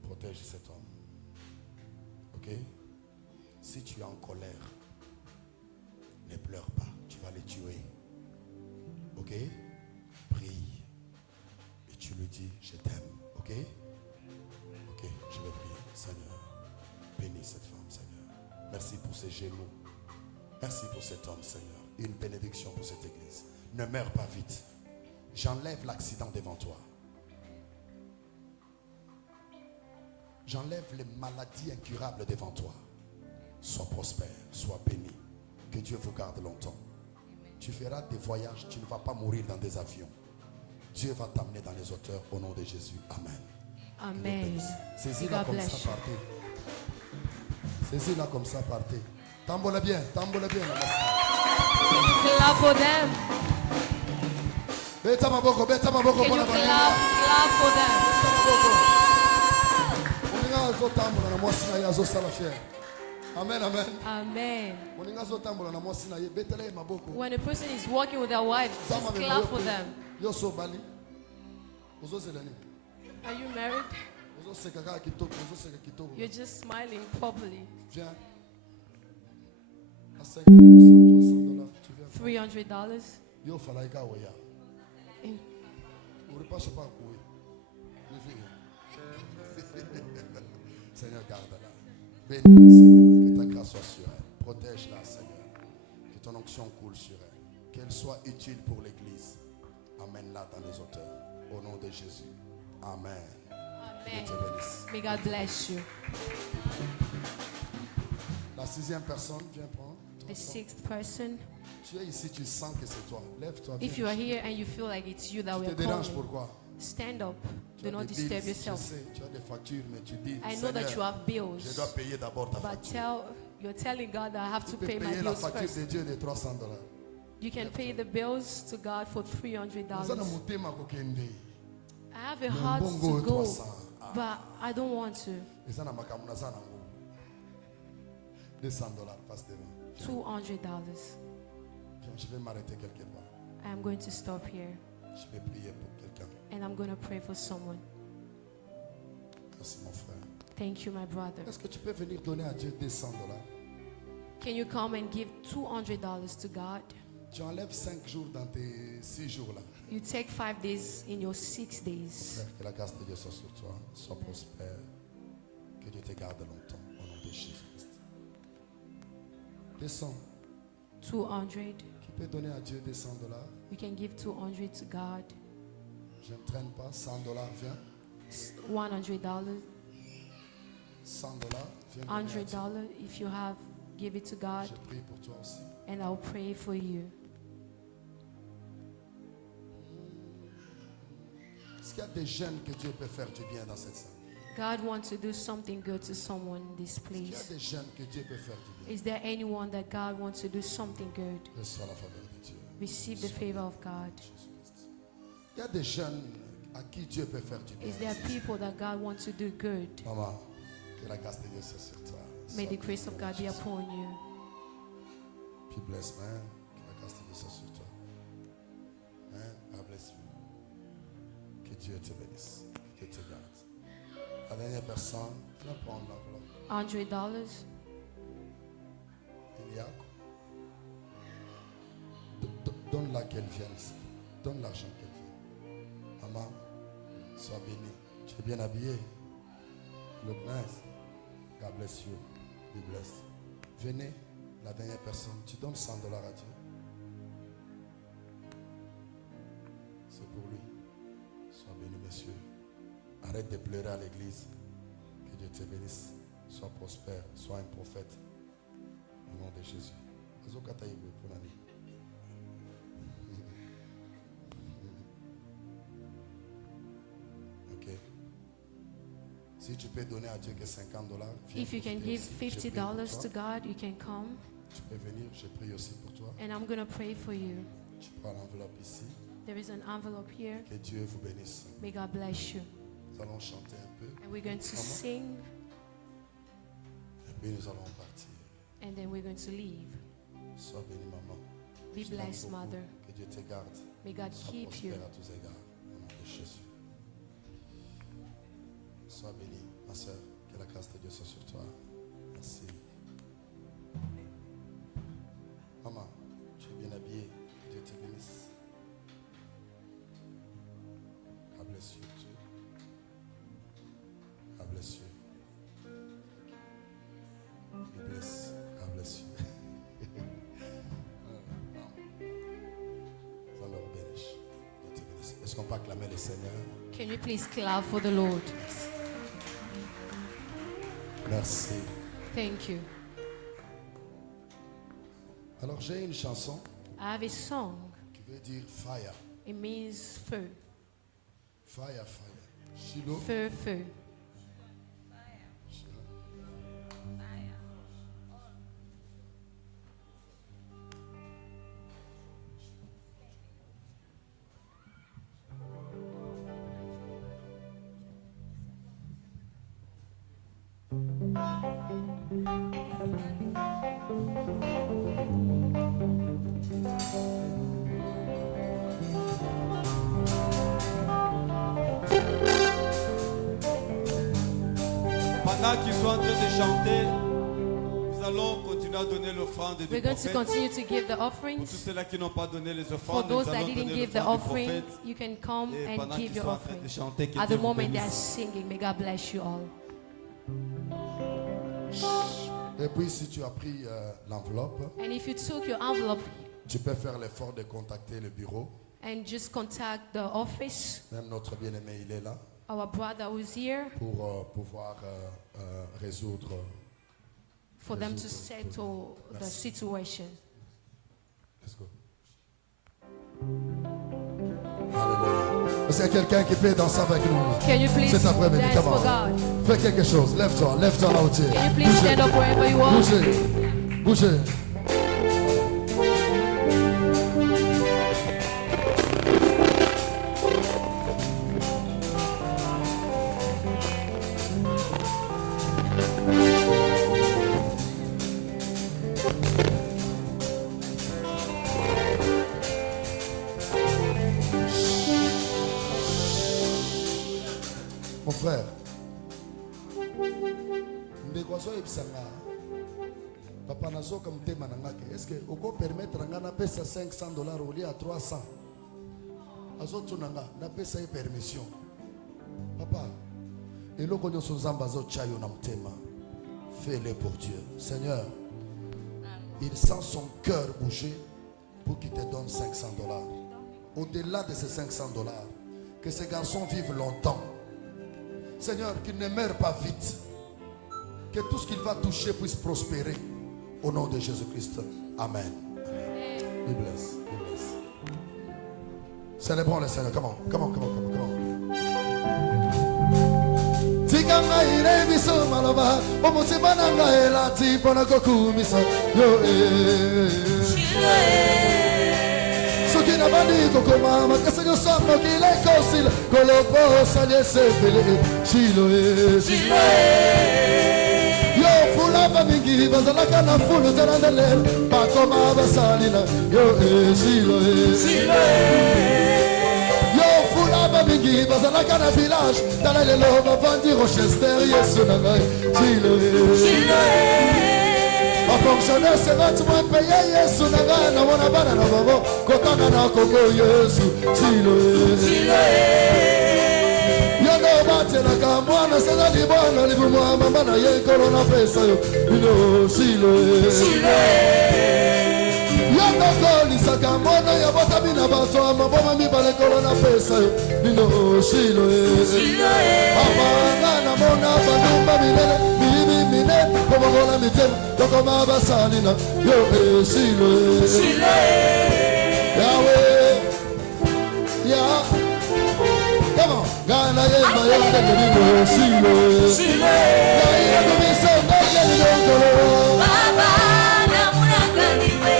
Protège cet homme. Ok? Si tu es en colère, ne pleure pas. Tu vas les tuer. Ok? Prie. Et tu lui dis, je t'aime. Ok? Ok, je vais prier. Seigneur, bénis cette femme, Seigneur. Merci pour ses genoux. Merci pour cet homme, Seigneur. Une bénédiction pour cette église. Ne meurs pas vite. J'enlève l'accident devant toi. J'enlève les maladies incurables devant toi. Sois prospère, sois béni. Que Dieu vous garde longtemps. Tu feras des voyages, tu ne vas pas mourir dans des avions. Dieu va t'amener dans les hauteurs au nom de Jésus. Amen. Amen. Saisis-la God comme bless ça, you. partez. Saisis-la comme ça, partez. Tambola bien, tambola bien. Clap for them. Beta maboko, beta maboko. Can you clap for them? Amen, amen. Amen. Maboko. When a person is walking with their wife, just clap for them. Yo so bali. Ozo selani. Are you married? Ozo sekaka kitoko, ozo seka kitoko. You're just smiling properly. Viens. À 5 $300, tu viens. $300. Yo falaika oya. In- Uri pas pas coué. Seigneur, garde-la. Bénis-la, Seigneur. Que ta grâce soit sur elle. Protège-la, Seigneur. Que ton onction coule sur elle. Qu'elle soit utile pour l'église. Amène-la dans les hauteurs. Au nom de Jésus. Amen. Que Dieu te Amen. bénisse. May God bless you. La 6e personne, viens prendre. The 6th person. Tu es ici, tu sens que c'est toi. Lève-toi. If you are here and you feel like it's you that we Tu are te déranges calling, pourquoi? stand up. Tu Do as not des disturb bills, je yourself. sais, tu as des factures, mais tu dis, I know that you Seigneur, have je bills, dois payer d'abord ta but facture. you're telling God that I have Tu to peux pay my payer la bills facture first. de Dieu de $300. You can pay the bills to God for $300. Oza na motema kokende. I have a heart Mbongo to go, 300. but I don't want to. Eza na makambo naza nango. $200 passe devant. $200. Viens, je vais m'arrêter quelque part. I'm going to stop here Je vais prier pour quelqu'un. and I'm going to pray for someone. Merci mon frère. Thank you, my brother. Est-ce que tu peux venir donner à Dieu $200? Can you come and give $200 to God? Tu enlèves 5 jours dans tes 6 jours là. You take 5 days in your 6 days. Frère, que la grâce de Dieu soit sur toi. Sois prospère. Que Dieu te garde longtemps. Au nom de Jésus-Christ. 200. 200. Qui peut donner à Dieu $200? You can give 200 to God. Je ne traîne pas. $100, viens. $100. $100, viens donner à Dieu. $100. If you have, give it to God, Je prie pour toi aussi. and I'll pray for you. Est-ce qu'il y a des jeunes que Dieu peut faire du bien dans cette salle? God wants to do something good to someone in this Est-ce qu'il y a place. des jeunes que Dieu peut faire du bien? Is there anyone that God wants to do something good? Reçois la faveur de Dieu. Receive the favor of God. Jésus-Christ. Il y a des jeunes à qui Dieu peut faire du bien. Is there people that God wants to do good? Maman, que la grâce de Dieu soit sur toi. May Sois the grace of bénie, God be Jésus. upon you. Puis bless, man. Que la grâce de Dieu soit sur toi. Man, God bless you. Que Dieu te bénisse. Que Dieu te garde. La dernière personne, viens prendre l'enveloppe. $100. Il y a. Donne-la qu'elle vienne ici. Donne l'argent qu'elle vienne. Maman, Sois béni. Tu es bien habillé. Look nice. God bless you. Be blessed. Venez, la dernière personne. Tu donnes $100 à Dieu. C'est pour lui. Sois béni, monsieur. Arrête de pleurer à l'église. Que Dieu te bénisse. Sois prospère. Sois un prophète. Au nom de Jésus. Ok. Si tu peux donner à Dieu que $50, If you can give $50 to God, you can come. Tu peux venir, je prie aussi pour toi. And I'm going to pray for you. Tu prends l'enveloppe ici. There is an envelope here. Que Dieu vous bénisse. May God bless you. Nous allons chanter un peu. And we're going to sing. Et puis nous allons partir. And then we're going to leave. Sois béni, maman. Be Je t'aime blessed, beaucoup. mother. Que Dieu te garde. May God Sois keep you. prospère à tous égards. Au nom de Jésus. Sois béni, ma soeur. Que la grâce de Dieu soit sur toi. Merci. Maman, tu es bien habillée. Que Dieu te bénisse. God bless you too. God bless you. Be blessed. God bless you. Est-ce qu'on peut acclamer le Seigneur? Can you please clap for the Lord? Merci. Thank you. Alors j'ai une chanson I have a song. qui veut dire fire. It means feu. Fire, fire. Shiloh. Feu, feu. Pendant qu'ils sont en train de chanter, nous allons continuer à donner l'offrande du We're going to prophète. continue to give the Pour offerings. tous ceux-là qui n'ont pas donné les For offrandes, those nous that allons didn't donner give the l'offrande du offering, prophète. you can come Et and pendant give qu'ils your sont en train offering. de chanter, que At Dieu the vous moment they are bénisse. singing, may God bless you all. Et puis si tu as pris l'enveloppe, And if you took your envelope tu peux faire l'effort de contacter le bureau. and just contact the office, Même notre bien-aimé, il est là our brother who's here, pour pouvoir résoudre. for them to Résoudre. settle the Merci. situation. Let's go. Alléluia. Est-ce qu'il y a quelqu'un qui peut danser avec nous? Can you please Cet après-midi, dance come for on. God? Fais quelque chose. Lève-toi là où tu es. Can you please stand up wherever you are? Bougez. Bougez. Mon frère, ndekwazo ebisanga papa nazoka mutema na ngake est-ce que oko permettre nga na pesa $500 au lieu à 300 azotuna nga na pesa ye permission papa eloko nyonso nzambe azotya yo na mutema fais-le pour Dieu. Seigneur, il sent son cœur bouger pour qu'il te donne $500. Au-delà de ces $500, que ces garçons vivent longtemps. Seigneur, qu'il ne meure pas vite. Que tout ce qu'il va toucher puisse prospérer. Au nom de Jésus-Christ. Amen. Be blessed. Be blessed. Célébrons le Seigneur. Come on. Come on, come on, come on, come on. Tinganga ire biso malaba. Omutima nanga elati pona kokumisa. Yo soki na bandi kokoma makasi nyonso mokili ekosila kolopo sali esepele Shiloh yo fulamba mingi bazalaka na fulu tala nde lelo bakoma basali na yo Shiloh yo fulamba mingi bazalaka na village tala lelo bavandi Rochester Yesu na ngai Shiloh fonctionnaire sera tu moins payé Yesu na na mona bana na babo kotanga na Kongo Yesu Shiloh Bwana sadali Bwana libumwa mama na ye korona pesa yo. Ino silo. Yanda koli sakamono ya bota bina bato amaboma mi bale korona pesa yo. Ino silo. Papa na mona bandumba milele bibi mine como gola mitem toko maba salina yo silo. Yahweh. Yeah. Come on. Gana ye mayonde kirido silo. Ya ira kumisa nage lidokolo. Baba namunangaliwe.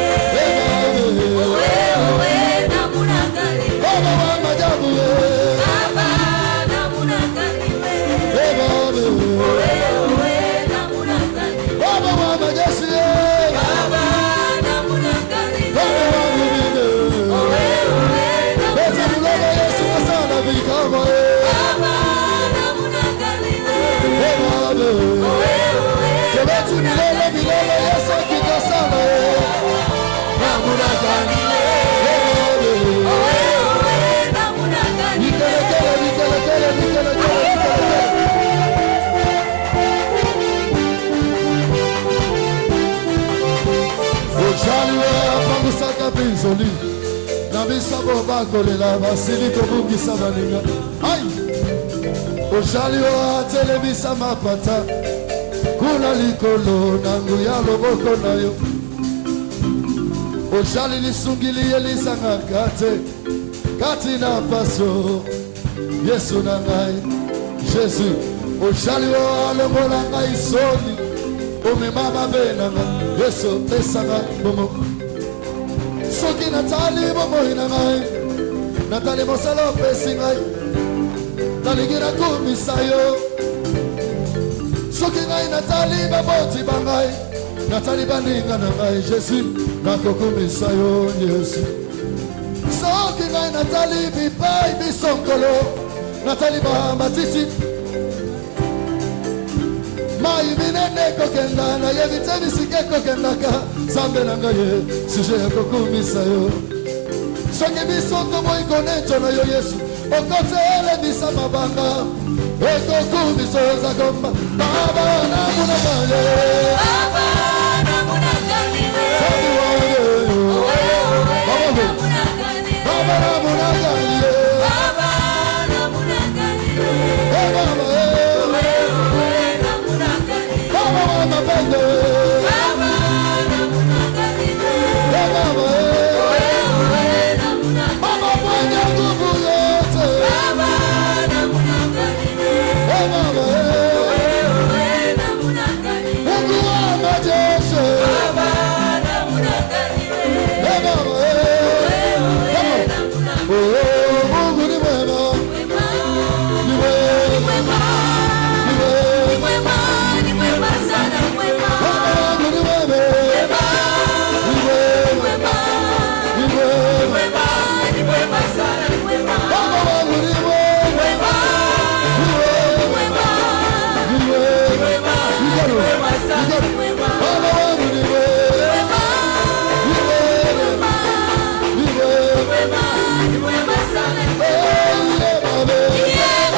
Owe namunangaliwe. Baba mama jabuwe. Baba namunangaliwe. Owe namunangaliwe. Baba mama jasiye. Baba namunangaliwe. Baba mama bide. Owe Beza mulolo Yesu asana vikama ye. Baba namunangaliwe. Tebeti milele Yesu akikasana ye. Namunangaliwe. Owe namunangaliwe. Nikelekele. Ojaliwe apangusaka pinzoli. Nabisabo bakolela basili kobungisa baninga. Ai! Ojaliwe atelebisa mapata. Kuna likolo nangu ya loboko na yo. Ojali lisungilie lisanga kate. Kati na paso. Yesu na ngai. Jésus. Ojaliwe alongola ngai soni. Ome mama benanga. Yesu pesanga bomo. Soki natali bomo ina ngai. Natali mosalo pesi ngai. Naligira kumisa yo. Soki ngai natali baboti bangai. Natali baninga na ngai Jésus. Nakokumisa yo Yesu. Soki ngai natali bipai bisonkolo. Natali bahamatiti. Mai minene kokenda na yevite bisike kokenda ka. Sambe na ngai suje yakokumisa yo. Soki bisoto moi koneto na yo Yesu. Okote ele bisa mabanga. Ekokumisa yo zakomba. Baba na muna kale. Baba namunangaliwe. Sabi wange yo. Baba na muna kale. Baba namunangaliwe. Baba Baba mama pende. Baba namunangaliwe. Baba Baba mwenye nguvu yote. Baba namunangaliwe. Baba Namunangaliwe. Mungu wa majeshi. Baba namunangaliwe. Baba Mungu ni mwema. Ni mwema. Ni mwema. Ni mwema sana, mwema. Baba wangu ni mwema. Ni mwema. Ni mwema. Ni mwema sana, mwema. Baba wangu ni mwema. Ni mwema. Ni mwema. Ni mwema sana, mwema. Baba wangu ni mwema. Ni mwema. Ni mwema. Ni mwema sana, mwema. Yeah,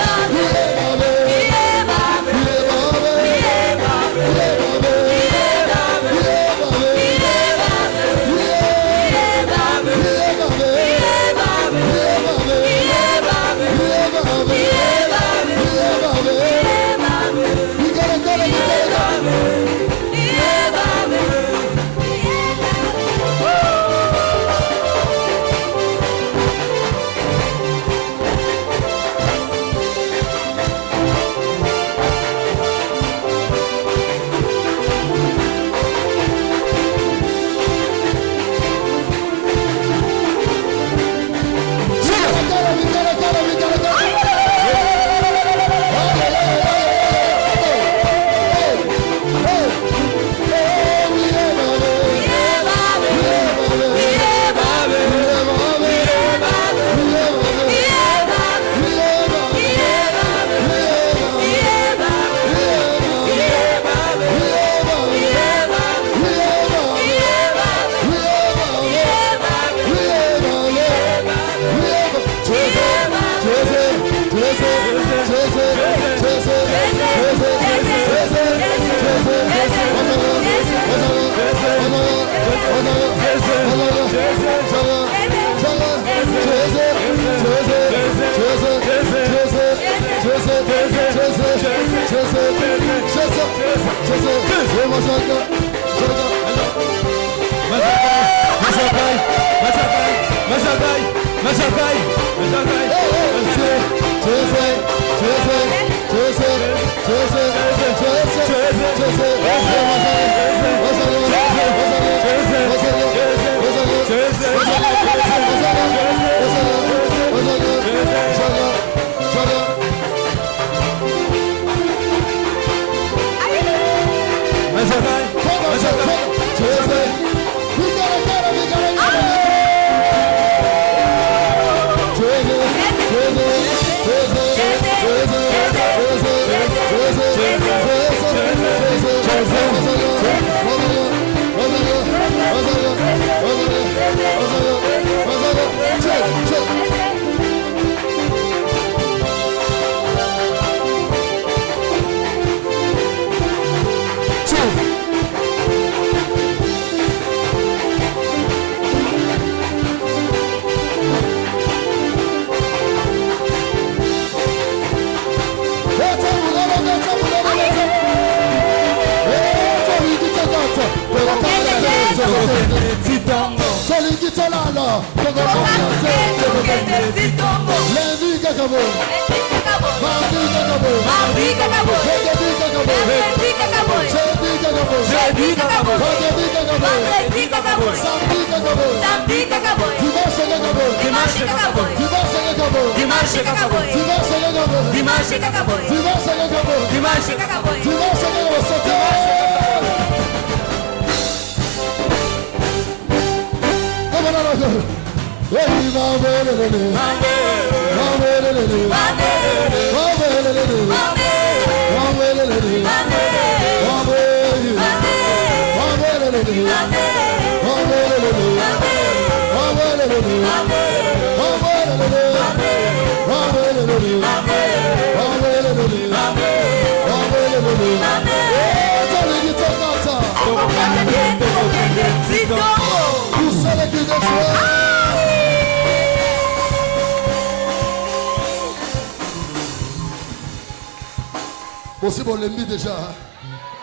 Déjà.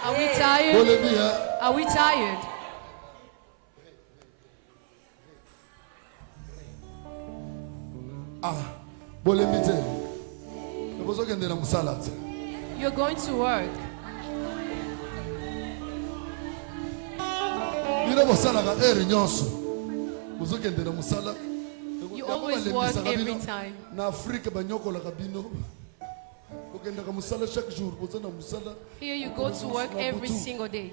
Are we tired? Are we tired? You're going to work. You always work every time. Here you go to work every single day.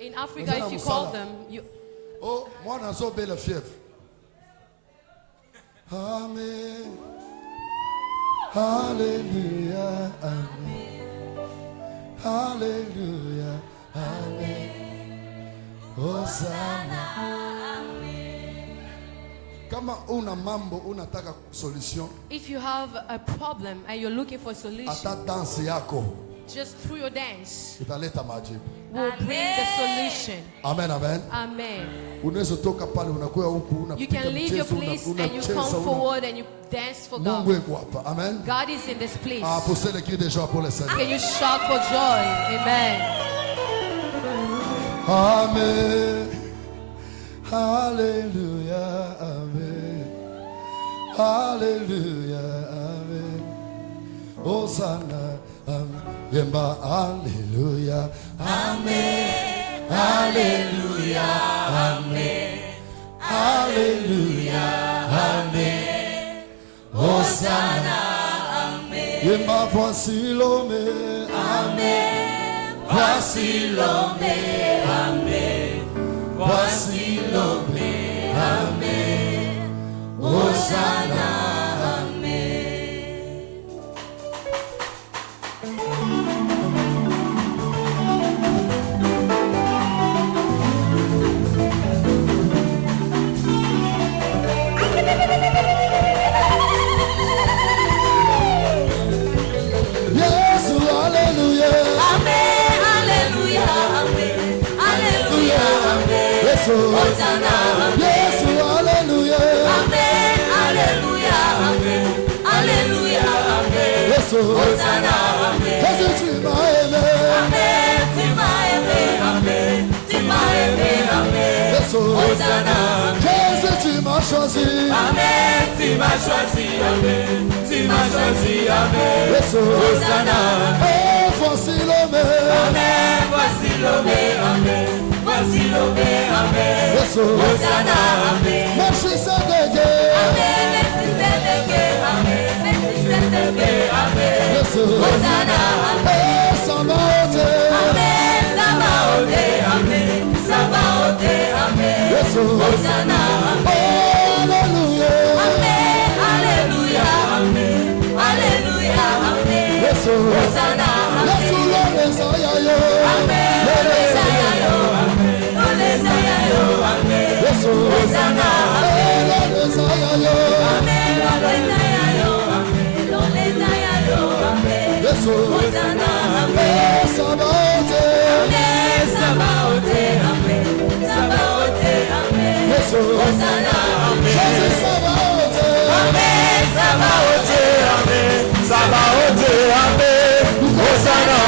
In Africa, if you call them, you... Oh, moi, on a belle fièvre. Amen. Hallelujah. Amen. Hallelujah. Amen. Hosanna. Kama una mambo unataka solution. If you have a problem and you're looking for a solution, ata dance yako, just through your dance, italeta majibu. Will bring the solution. Amen, amen. Amen. Unaweza toka pale unakuwa huku You unapiga can leave your place and you come forward and you dance for God. Mungu yuko hapa. Amen. God is in this place. Ah, poussez le cri de joie pour le Seigneur. Can you shout for joy? Amen. Amen. Hallelujah. Amen. Hallelujah. Amen. Hosanna. Amen. Yemba hallelujah. Amen. Hallelujah. Amen. Hallelujah. Amen. Hosanna. Amen. Yemba voici l'homme. Amen. Voici l'homme. Amen. Voici l'homme. Amen. Hosanna. Hosanna, yes, hallelujah. Amen, hallelujah, Amen, hallelujah, Amen. Yes, Hosanna, Amen. Jésus, tu m'as aimé. Amen, tu m'as aimé, Amen. Tu m'as aimé, Amen. Hosanna. Jésus, tu m'as choisi. Amen, tu m'as choisi, Amen. Tu m'as choisi, Amen. Hosanna. Oh, voici l'homme. Amen, voici l'homme, Amen. Voici l'homme, Amen. Hosanna, Amen. Merci Saint-Dégué. Amen, merci Saint-Dégué, Amen. Merci Saint-Dégué, Amen. Hosanna, Amen. Oh, Sabaoth. Amen, Sabaoth, Amen. Sabaoth, Amen. Hosanna, Amen. Alléluia. Amen, Alléluia, Amen. Alléluia, Amen. Hosanna, Amen. Yesu le Messiah, yo. Amen, le Messiah, yo, Amen. Le Messiah, yo, Amen. Hosanna, Amen. Le Messiah, yo. Amen, le Messiah, yo, Amen. Le Messiah, yo, Amen. Hosanna, Amen. Oh, Sabaoth. Amen, Sabaoth, Amen. Sabaoth, Amen. Hosanna, Amen. Jésus Sabaoth. Amen, Sabaoth, Amen. Sabaoth, Amen. Hosanna,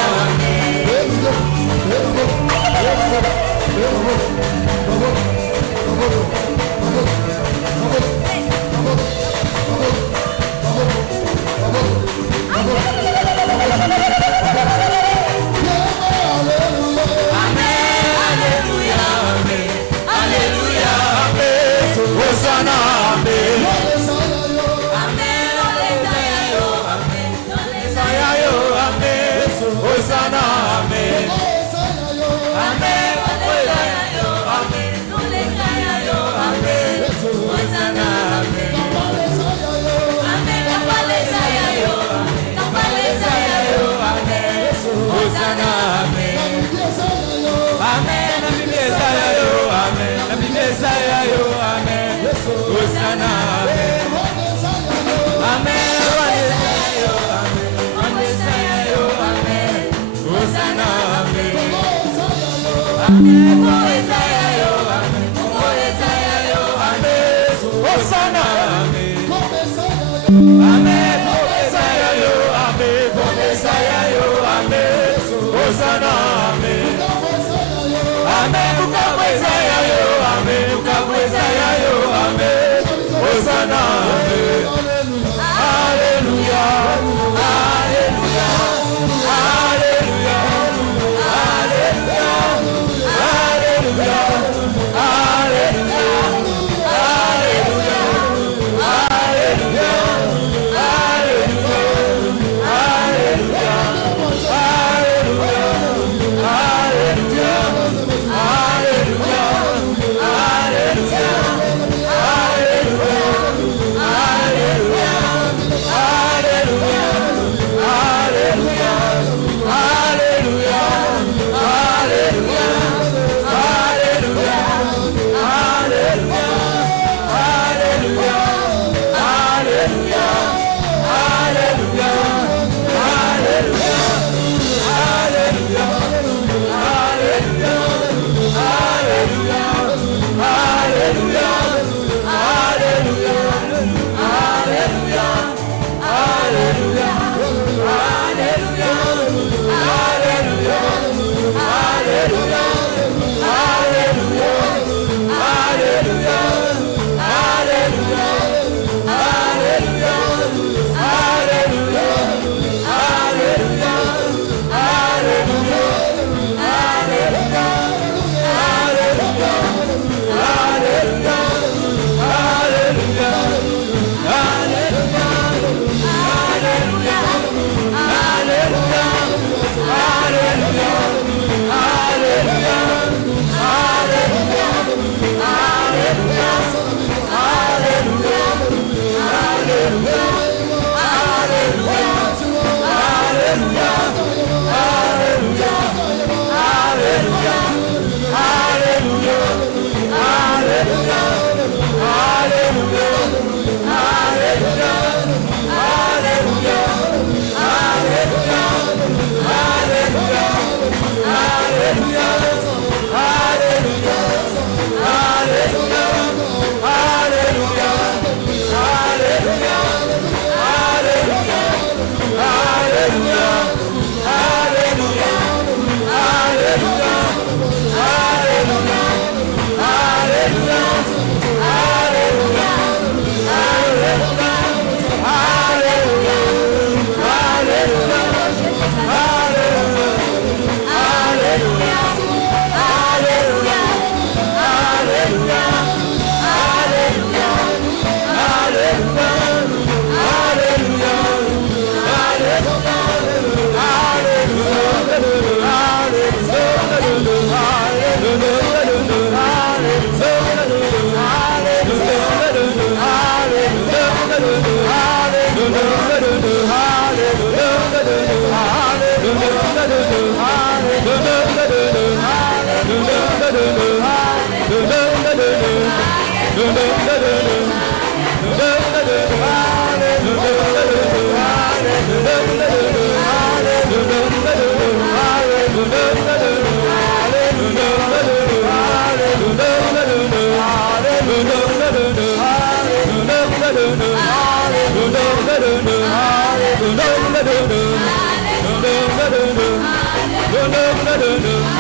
Hallelujah.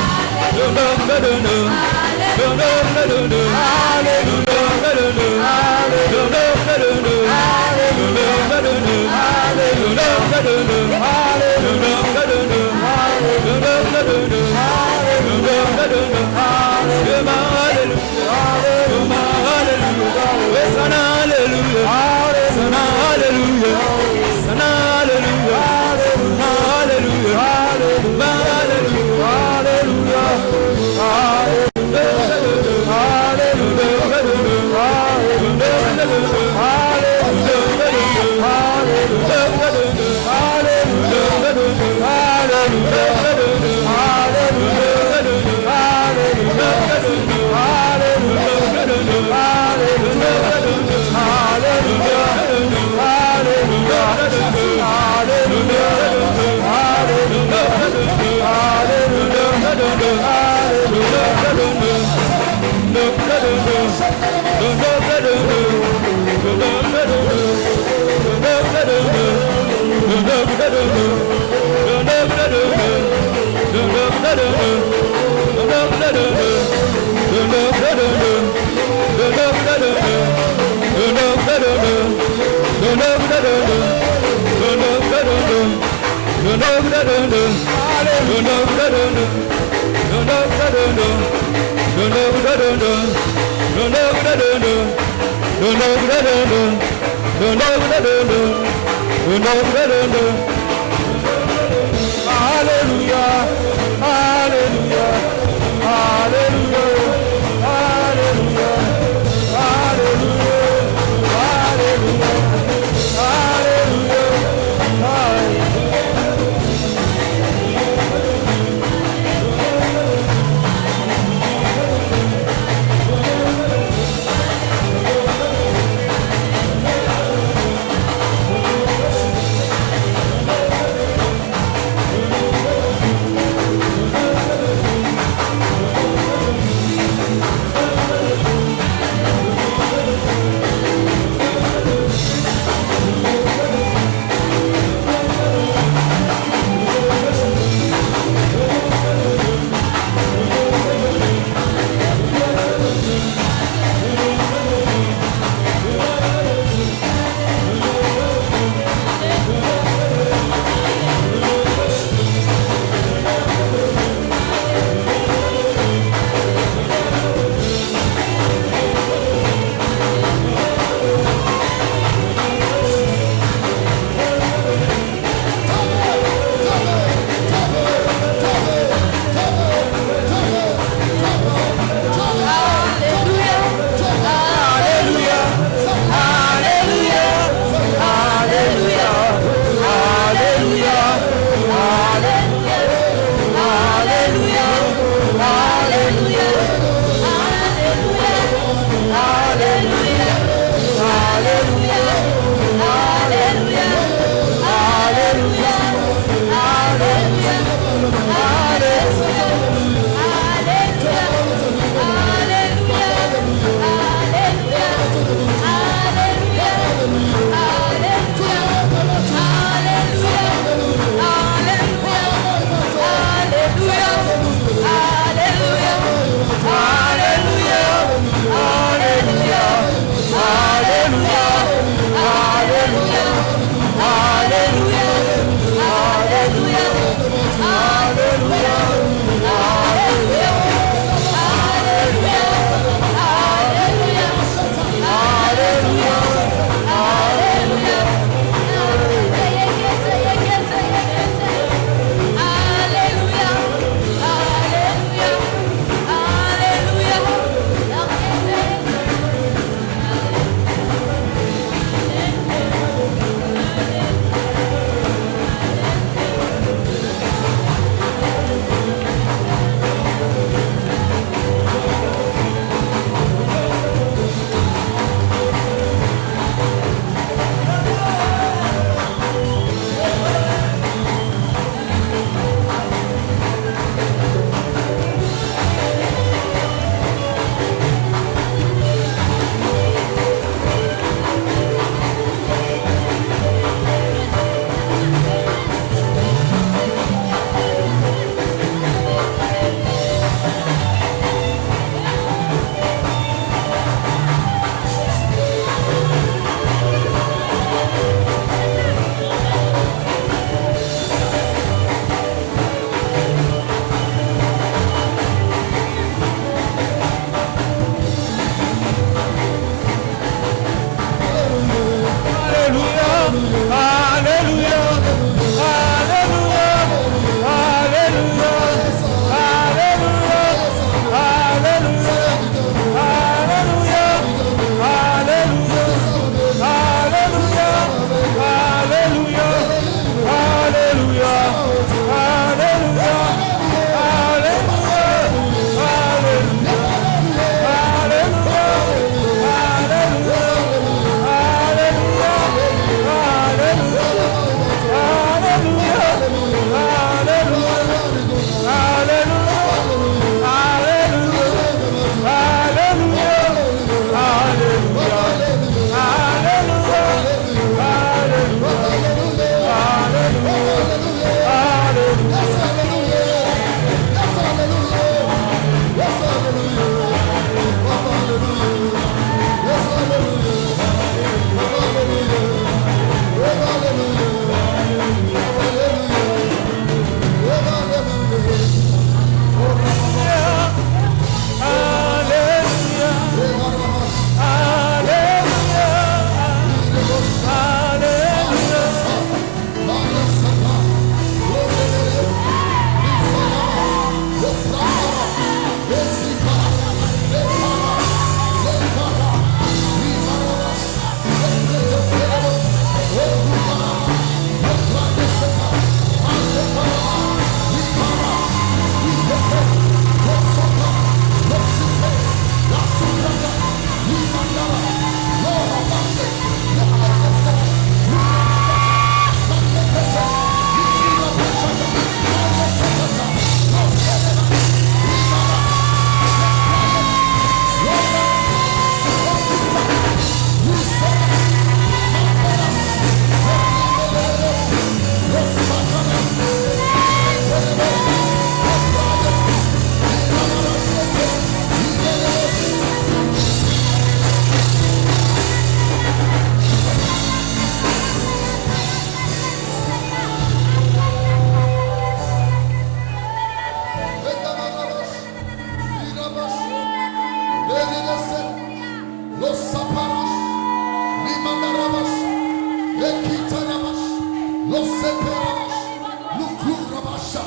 Rabasha,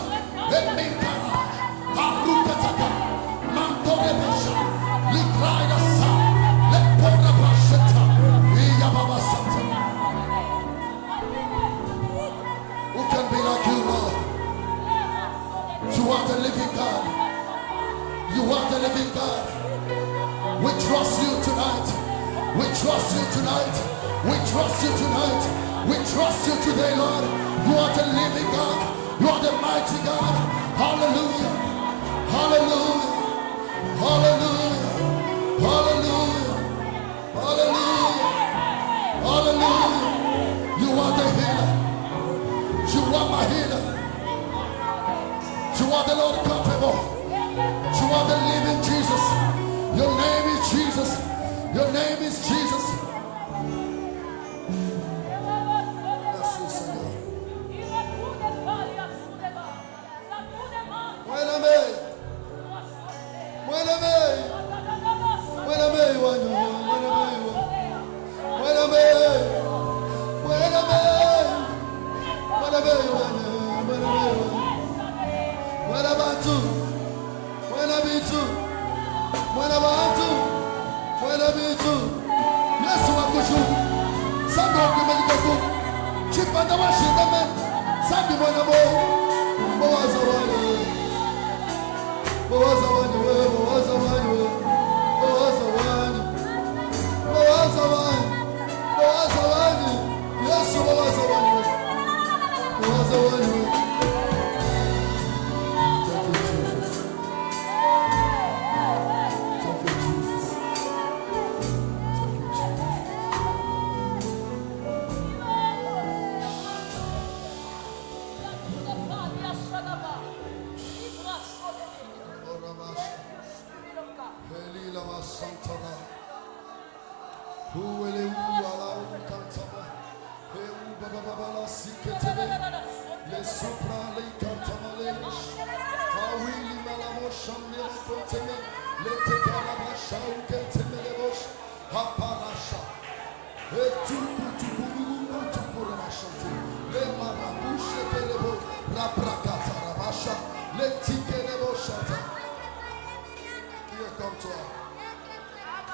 Emekara, Arukataka, Mantorebasha, Likraya Sa, Lepora Basheta, Iyababasata. Who can be like you, Lord? You are the living God. You are the living God. We trust you tonight. We trust you tonight. We trust you tonight. We trust you today, Lord. You are the living God. You are the mighty God. Hallelujah. Hallelujah. Hallelujah. Hallelujah. Hallelujah. Hallelujah. You are the healer. You are my healer. You are the Lord comfortable. You are the living Jesus. Your name is Jesus. Your name is Jesus. Merci, Seigneur. Muélame. Muélame. Muélame, Juan. Muélame. Muélame. Muélame, Juan. Muélame. Muélame tú. Muélame tú. Muélame tú. Muélame tú. Yesu wakushu. Sambi wakumeli koku. Chipanda washindame. Sambi muélamo. Bowaza wani. Bowaza wani we. Bowaza wani we. Bowaza wani. Bowaza wani. Bowaza wani. Yesu bowaza wani we. Bowaza wani we.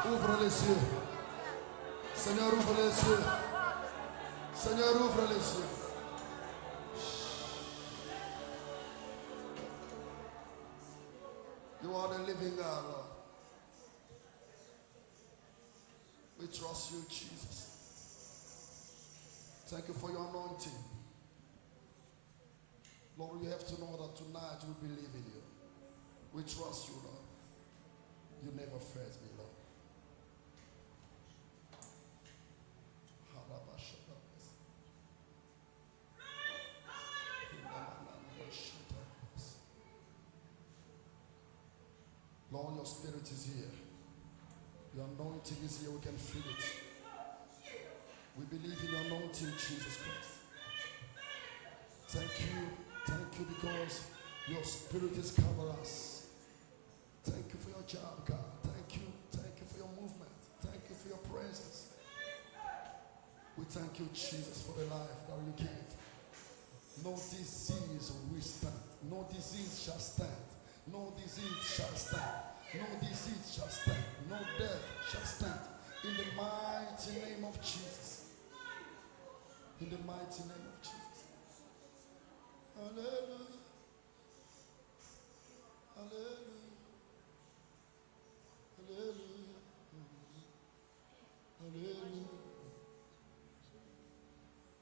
Ouvre les yeux. Seigneur, ouvre les yeux. Seigneur, ouvre les yeux. You are the living God, Lord. We trust you, Jesus. Thank you for your anointing. Lord, you have to know that tonight we believe in you. We trust you, Lord. You never failed me, Lord. Lord, your spirit is here. Your anointing is here. We can feel it. We believe in your anointing, Jesus Christ. Thank you because your spirit is covering us. Thank you for your job, God. Thank you for your movement. Thank you for your presence. We thank you, Jesus, for the life that you gave. No disease will stand. No disease shall stand. No disease shall stand. No disease shall stand. No death shall stand. In the mighty name of Jesus. In the mighty name of Jesus. Hallelujah. Hallelujah. Hallelujah. Hallelujah.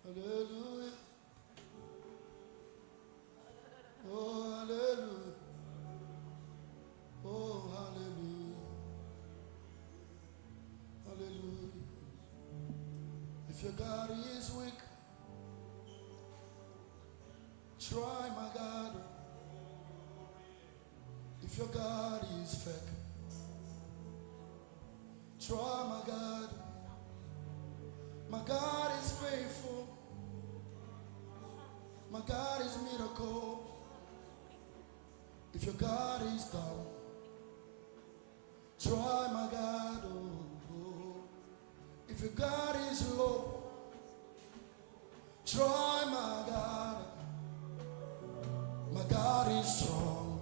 Hallelujah. Oh, hallelujah. Oh, hallelujah. Hallelujah. If your God is weak, try my God. If your God is fake, try my God. My God is faithful. My God is miracle. If your God is down, try my God. Oh. If your God is low, try my God. My God is strong.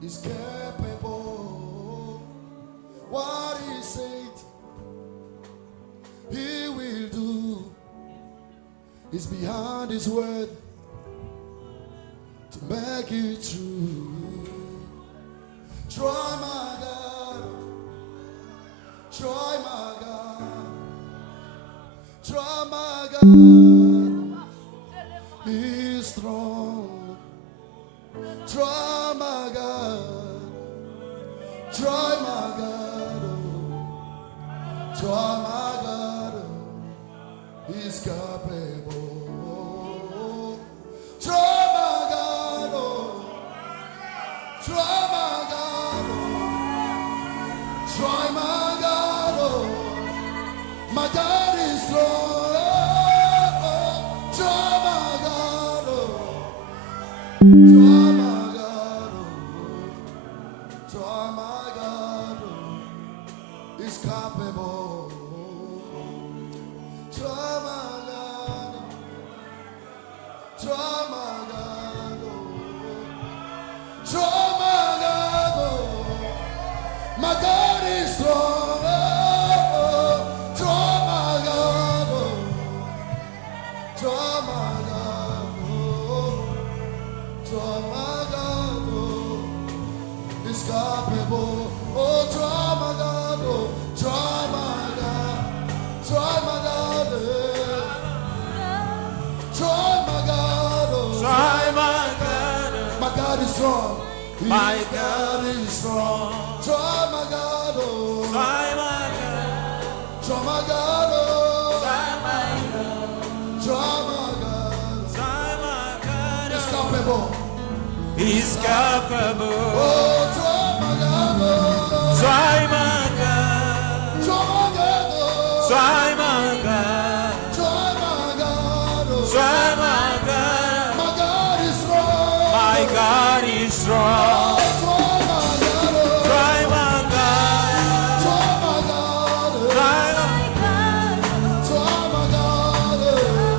He's capable. What he said, he will do. He's behind his word to make it true. Try my God. Try my God. Try my God. He's strong. Try my God. Try my God. Try my God. He's capable. Try my God. Try my God. Try my God. My God is strong. Try my God. Try my God. Try my God. He's capable. Try my God. Try my God. Try my God. My God is strong. Try my God. Try my God. Try my God. He's capable. Oh, try my God. Try my God. Try my God. Try my God. Try my God. My God is strong. My God is strong. Try my God. Try my God. Try my God. Try my God. Try my God. Try my God. He's capable. He's capable. Oh, try my God. Try my God. Try my God. Try my God. Try my God. Try my God. My God is strong. My God is strong. Try my God. Try my God. Try my God. Try my Try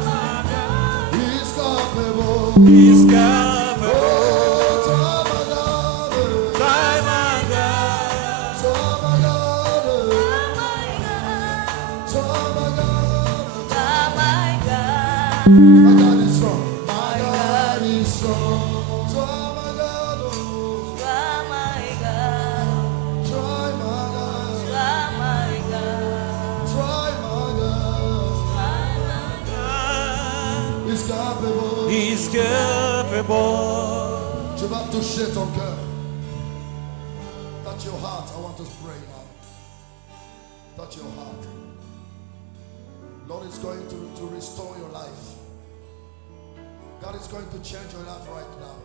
my God. He's capable. He's capable. Oh, try my God. Try my God. Try my God. Try my God. My God is strong. My God is strong. Try my God. Try my God. Try my God. He's capable. He's capable. Tu vas toucher ton cœur. Touch your heart. I want to pray now. Touch your heart. Lord is going to restore your life. God is going to change your life right now.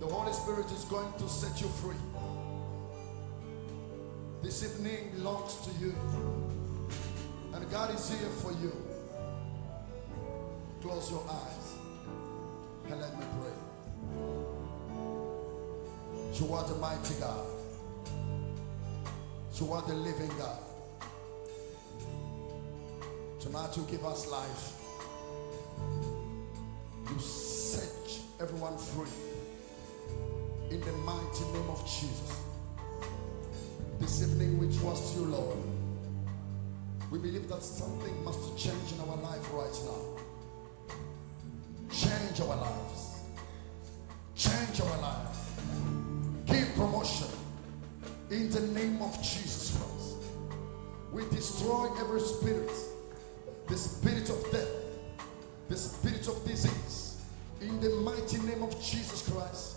The Holy Spirit is going to set you free. This evening belongs to you. And God is here for you. Close your eyes and let me pray. You are the mighty God. You are the living God. Tonight you give us life. You set everyone free. In the mighty name of Jesus. This evening we trust you, Lord. We believe that something must change in our life right now. Change our lives. Change our lives. Give promotion. In the name of Jesus Christ. We destroy every spirit. The spirit of death. The spirit of disease. In the mighty name of Jesus Christ.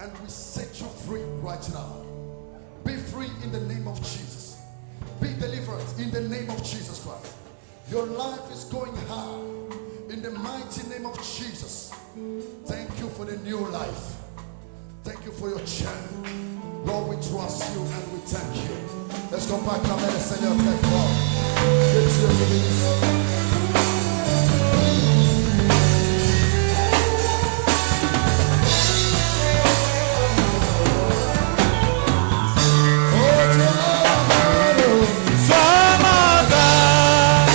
And we set you free right now. Be free in the name of Jesus. Be delivered in the name of Jesus Christ. Your life is going high in the mighty name of Jesus. Thank you for the new life. Thank you for your change. Lord, we trust you and we thank you. Let's go back and let us say your très fort. Que Dieu vous bénisse. Try my God.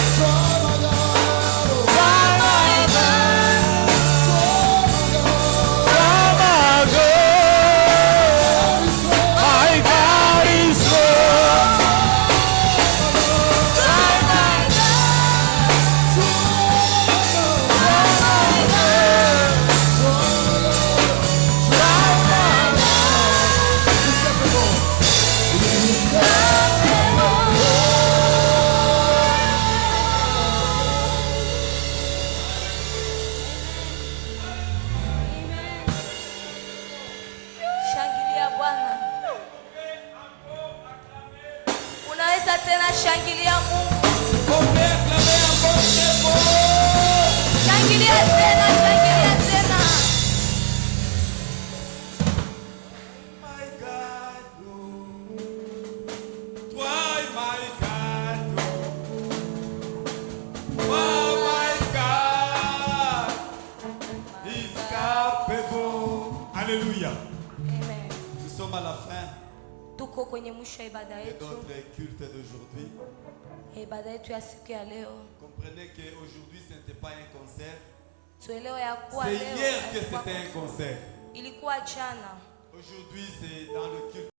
Tuko kwenye mwisho ya ibada de yetu, notre culte d'aujourd'hui. ibada yetu ya siku ya leo. Comprenez qu'aujourd'hui ce n'était pas un concert. Tuelewe ya kuwa C'est leo hier que haikuwa c'était un concert. ilikuwa jana. Aujourd'hui c'est dans le culte.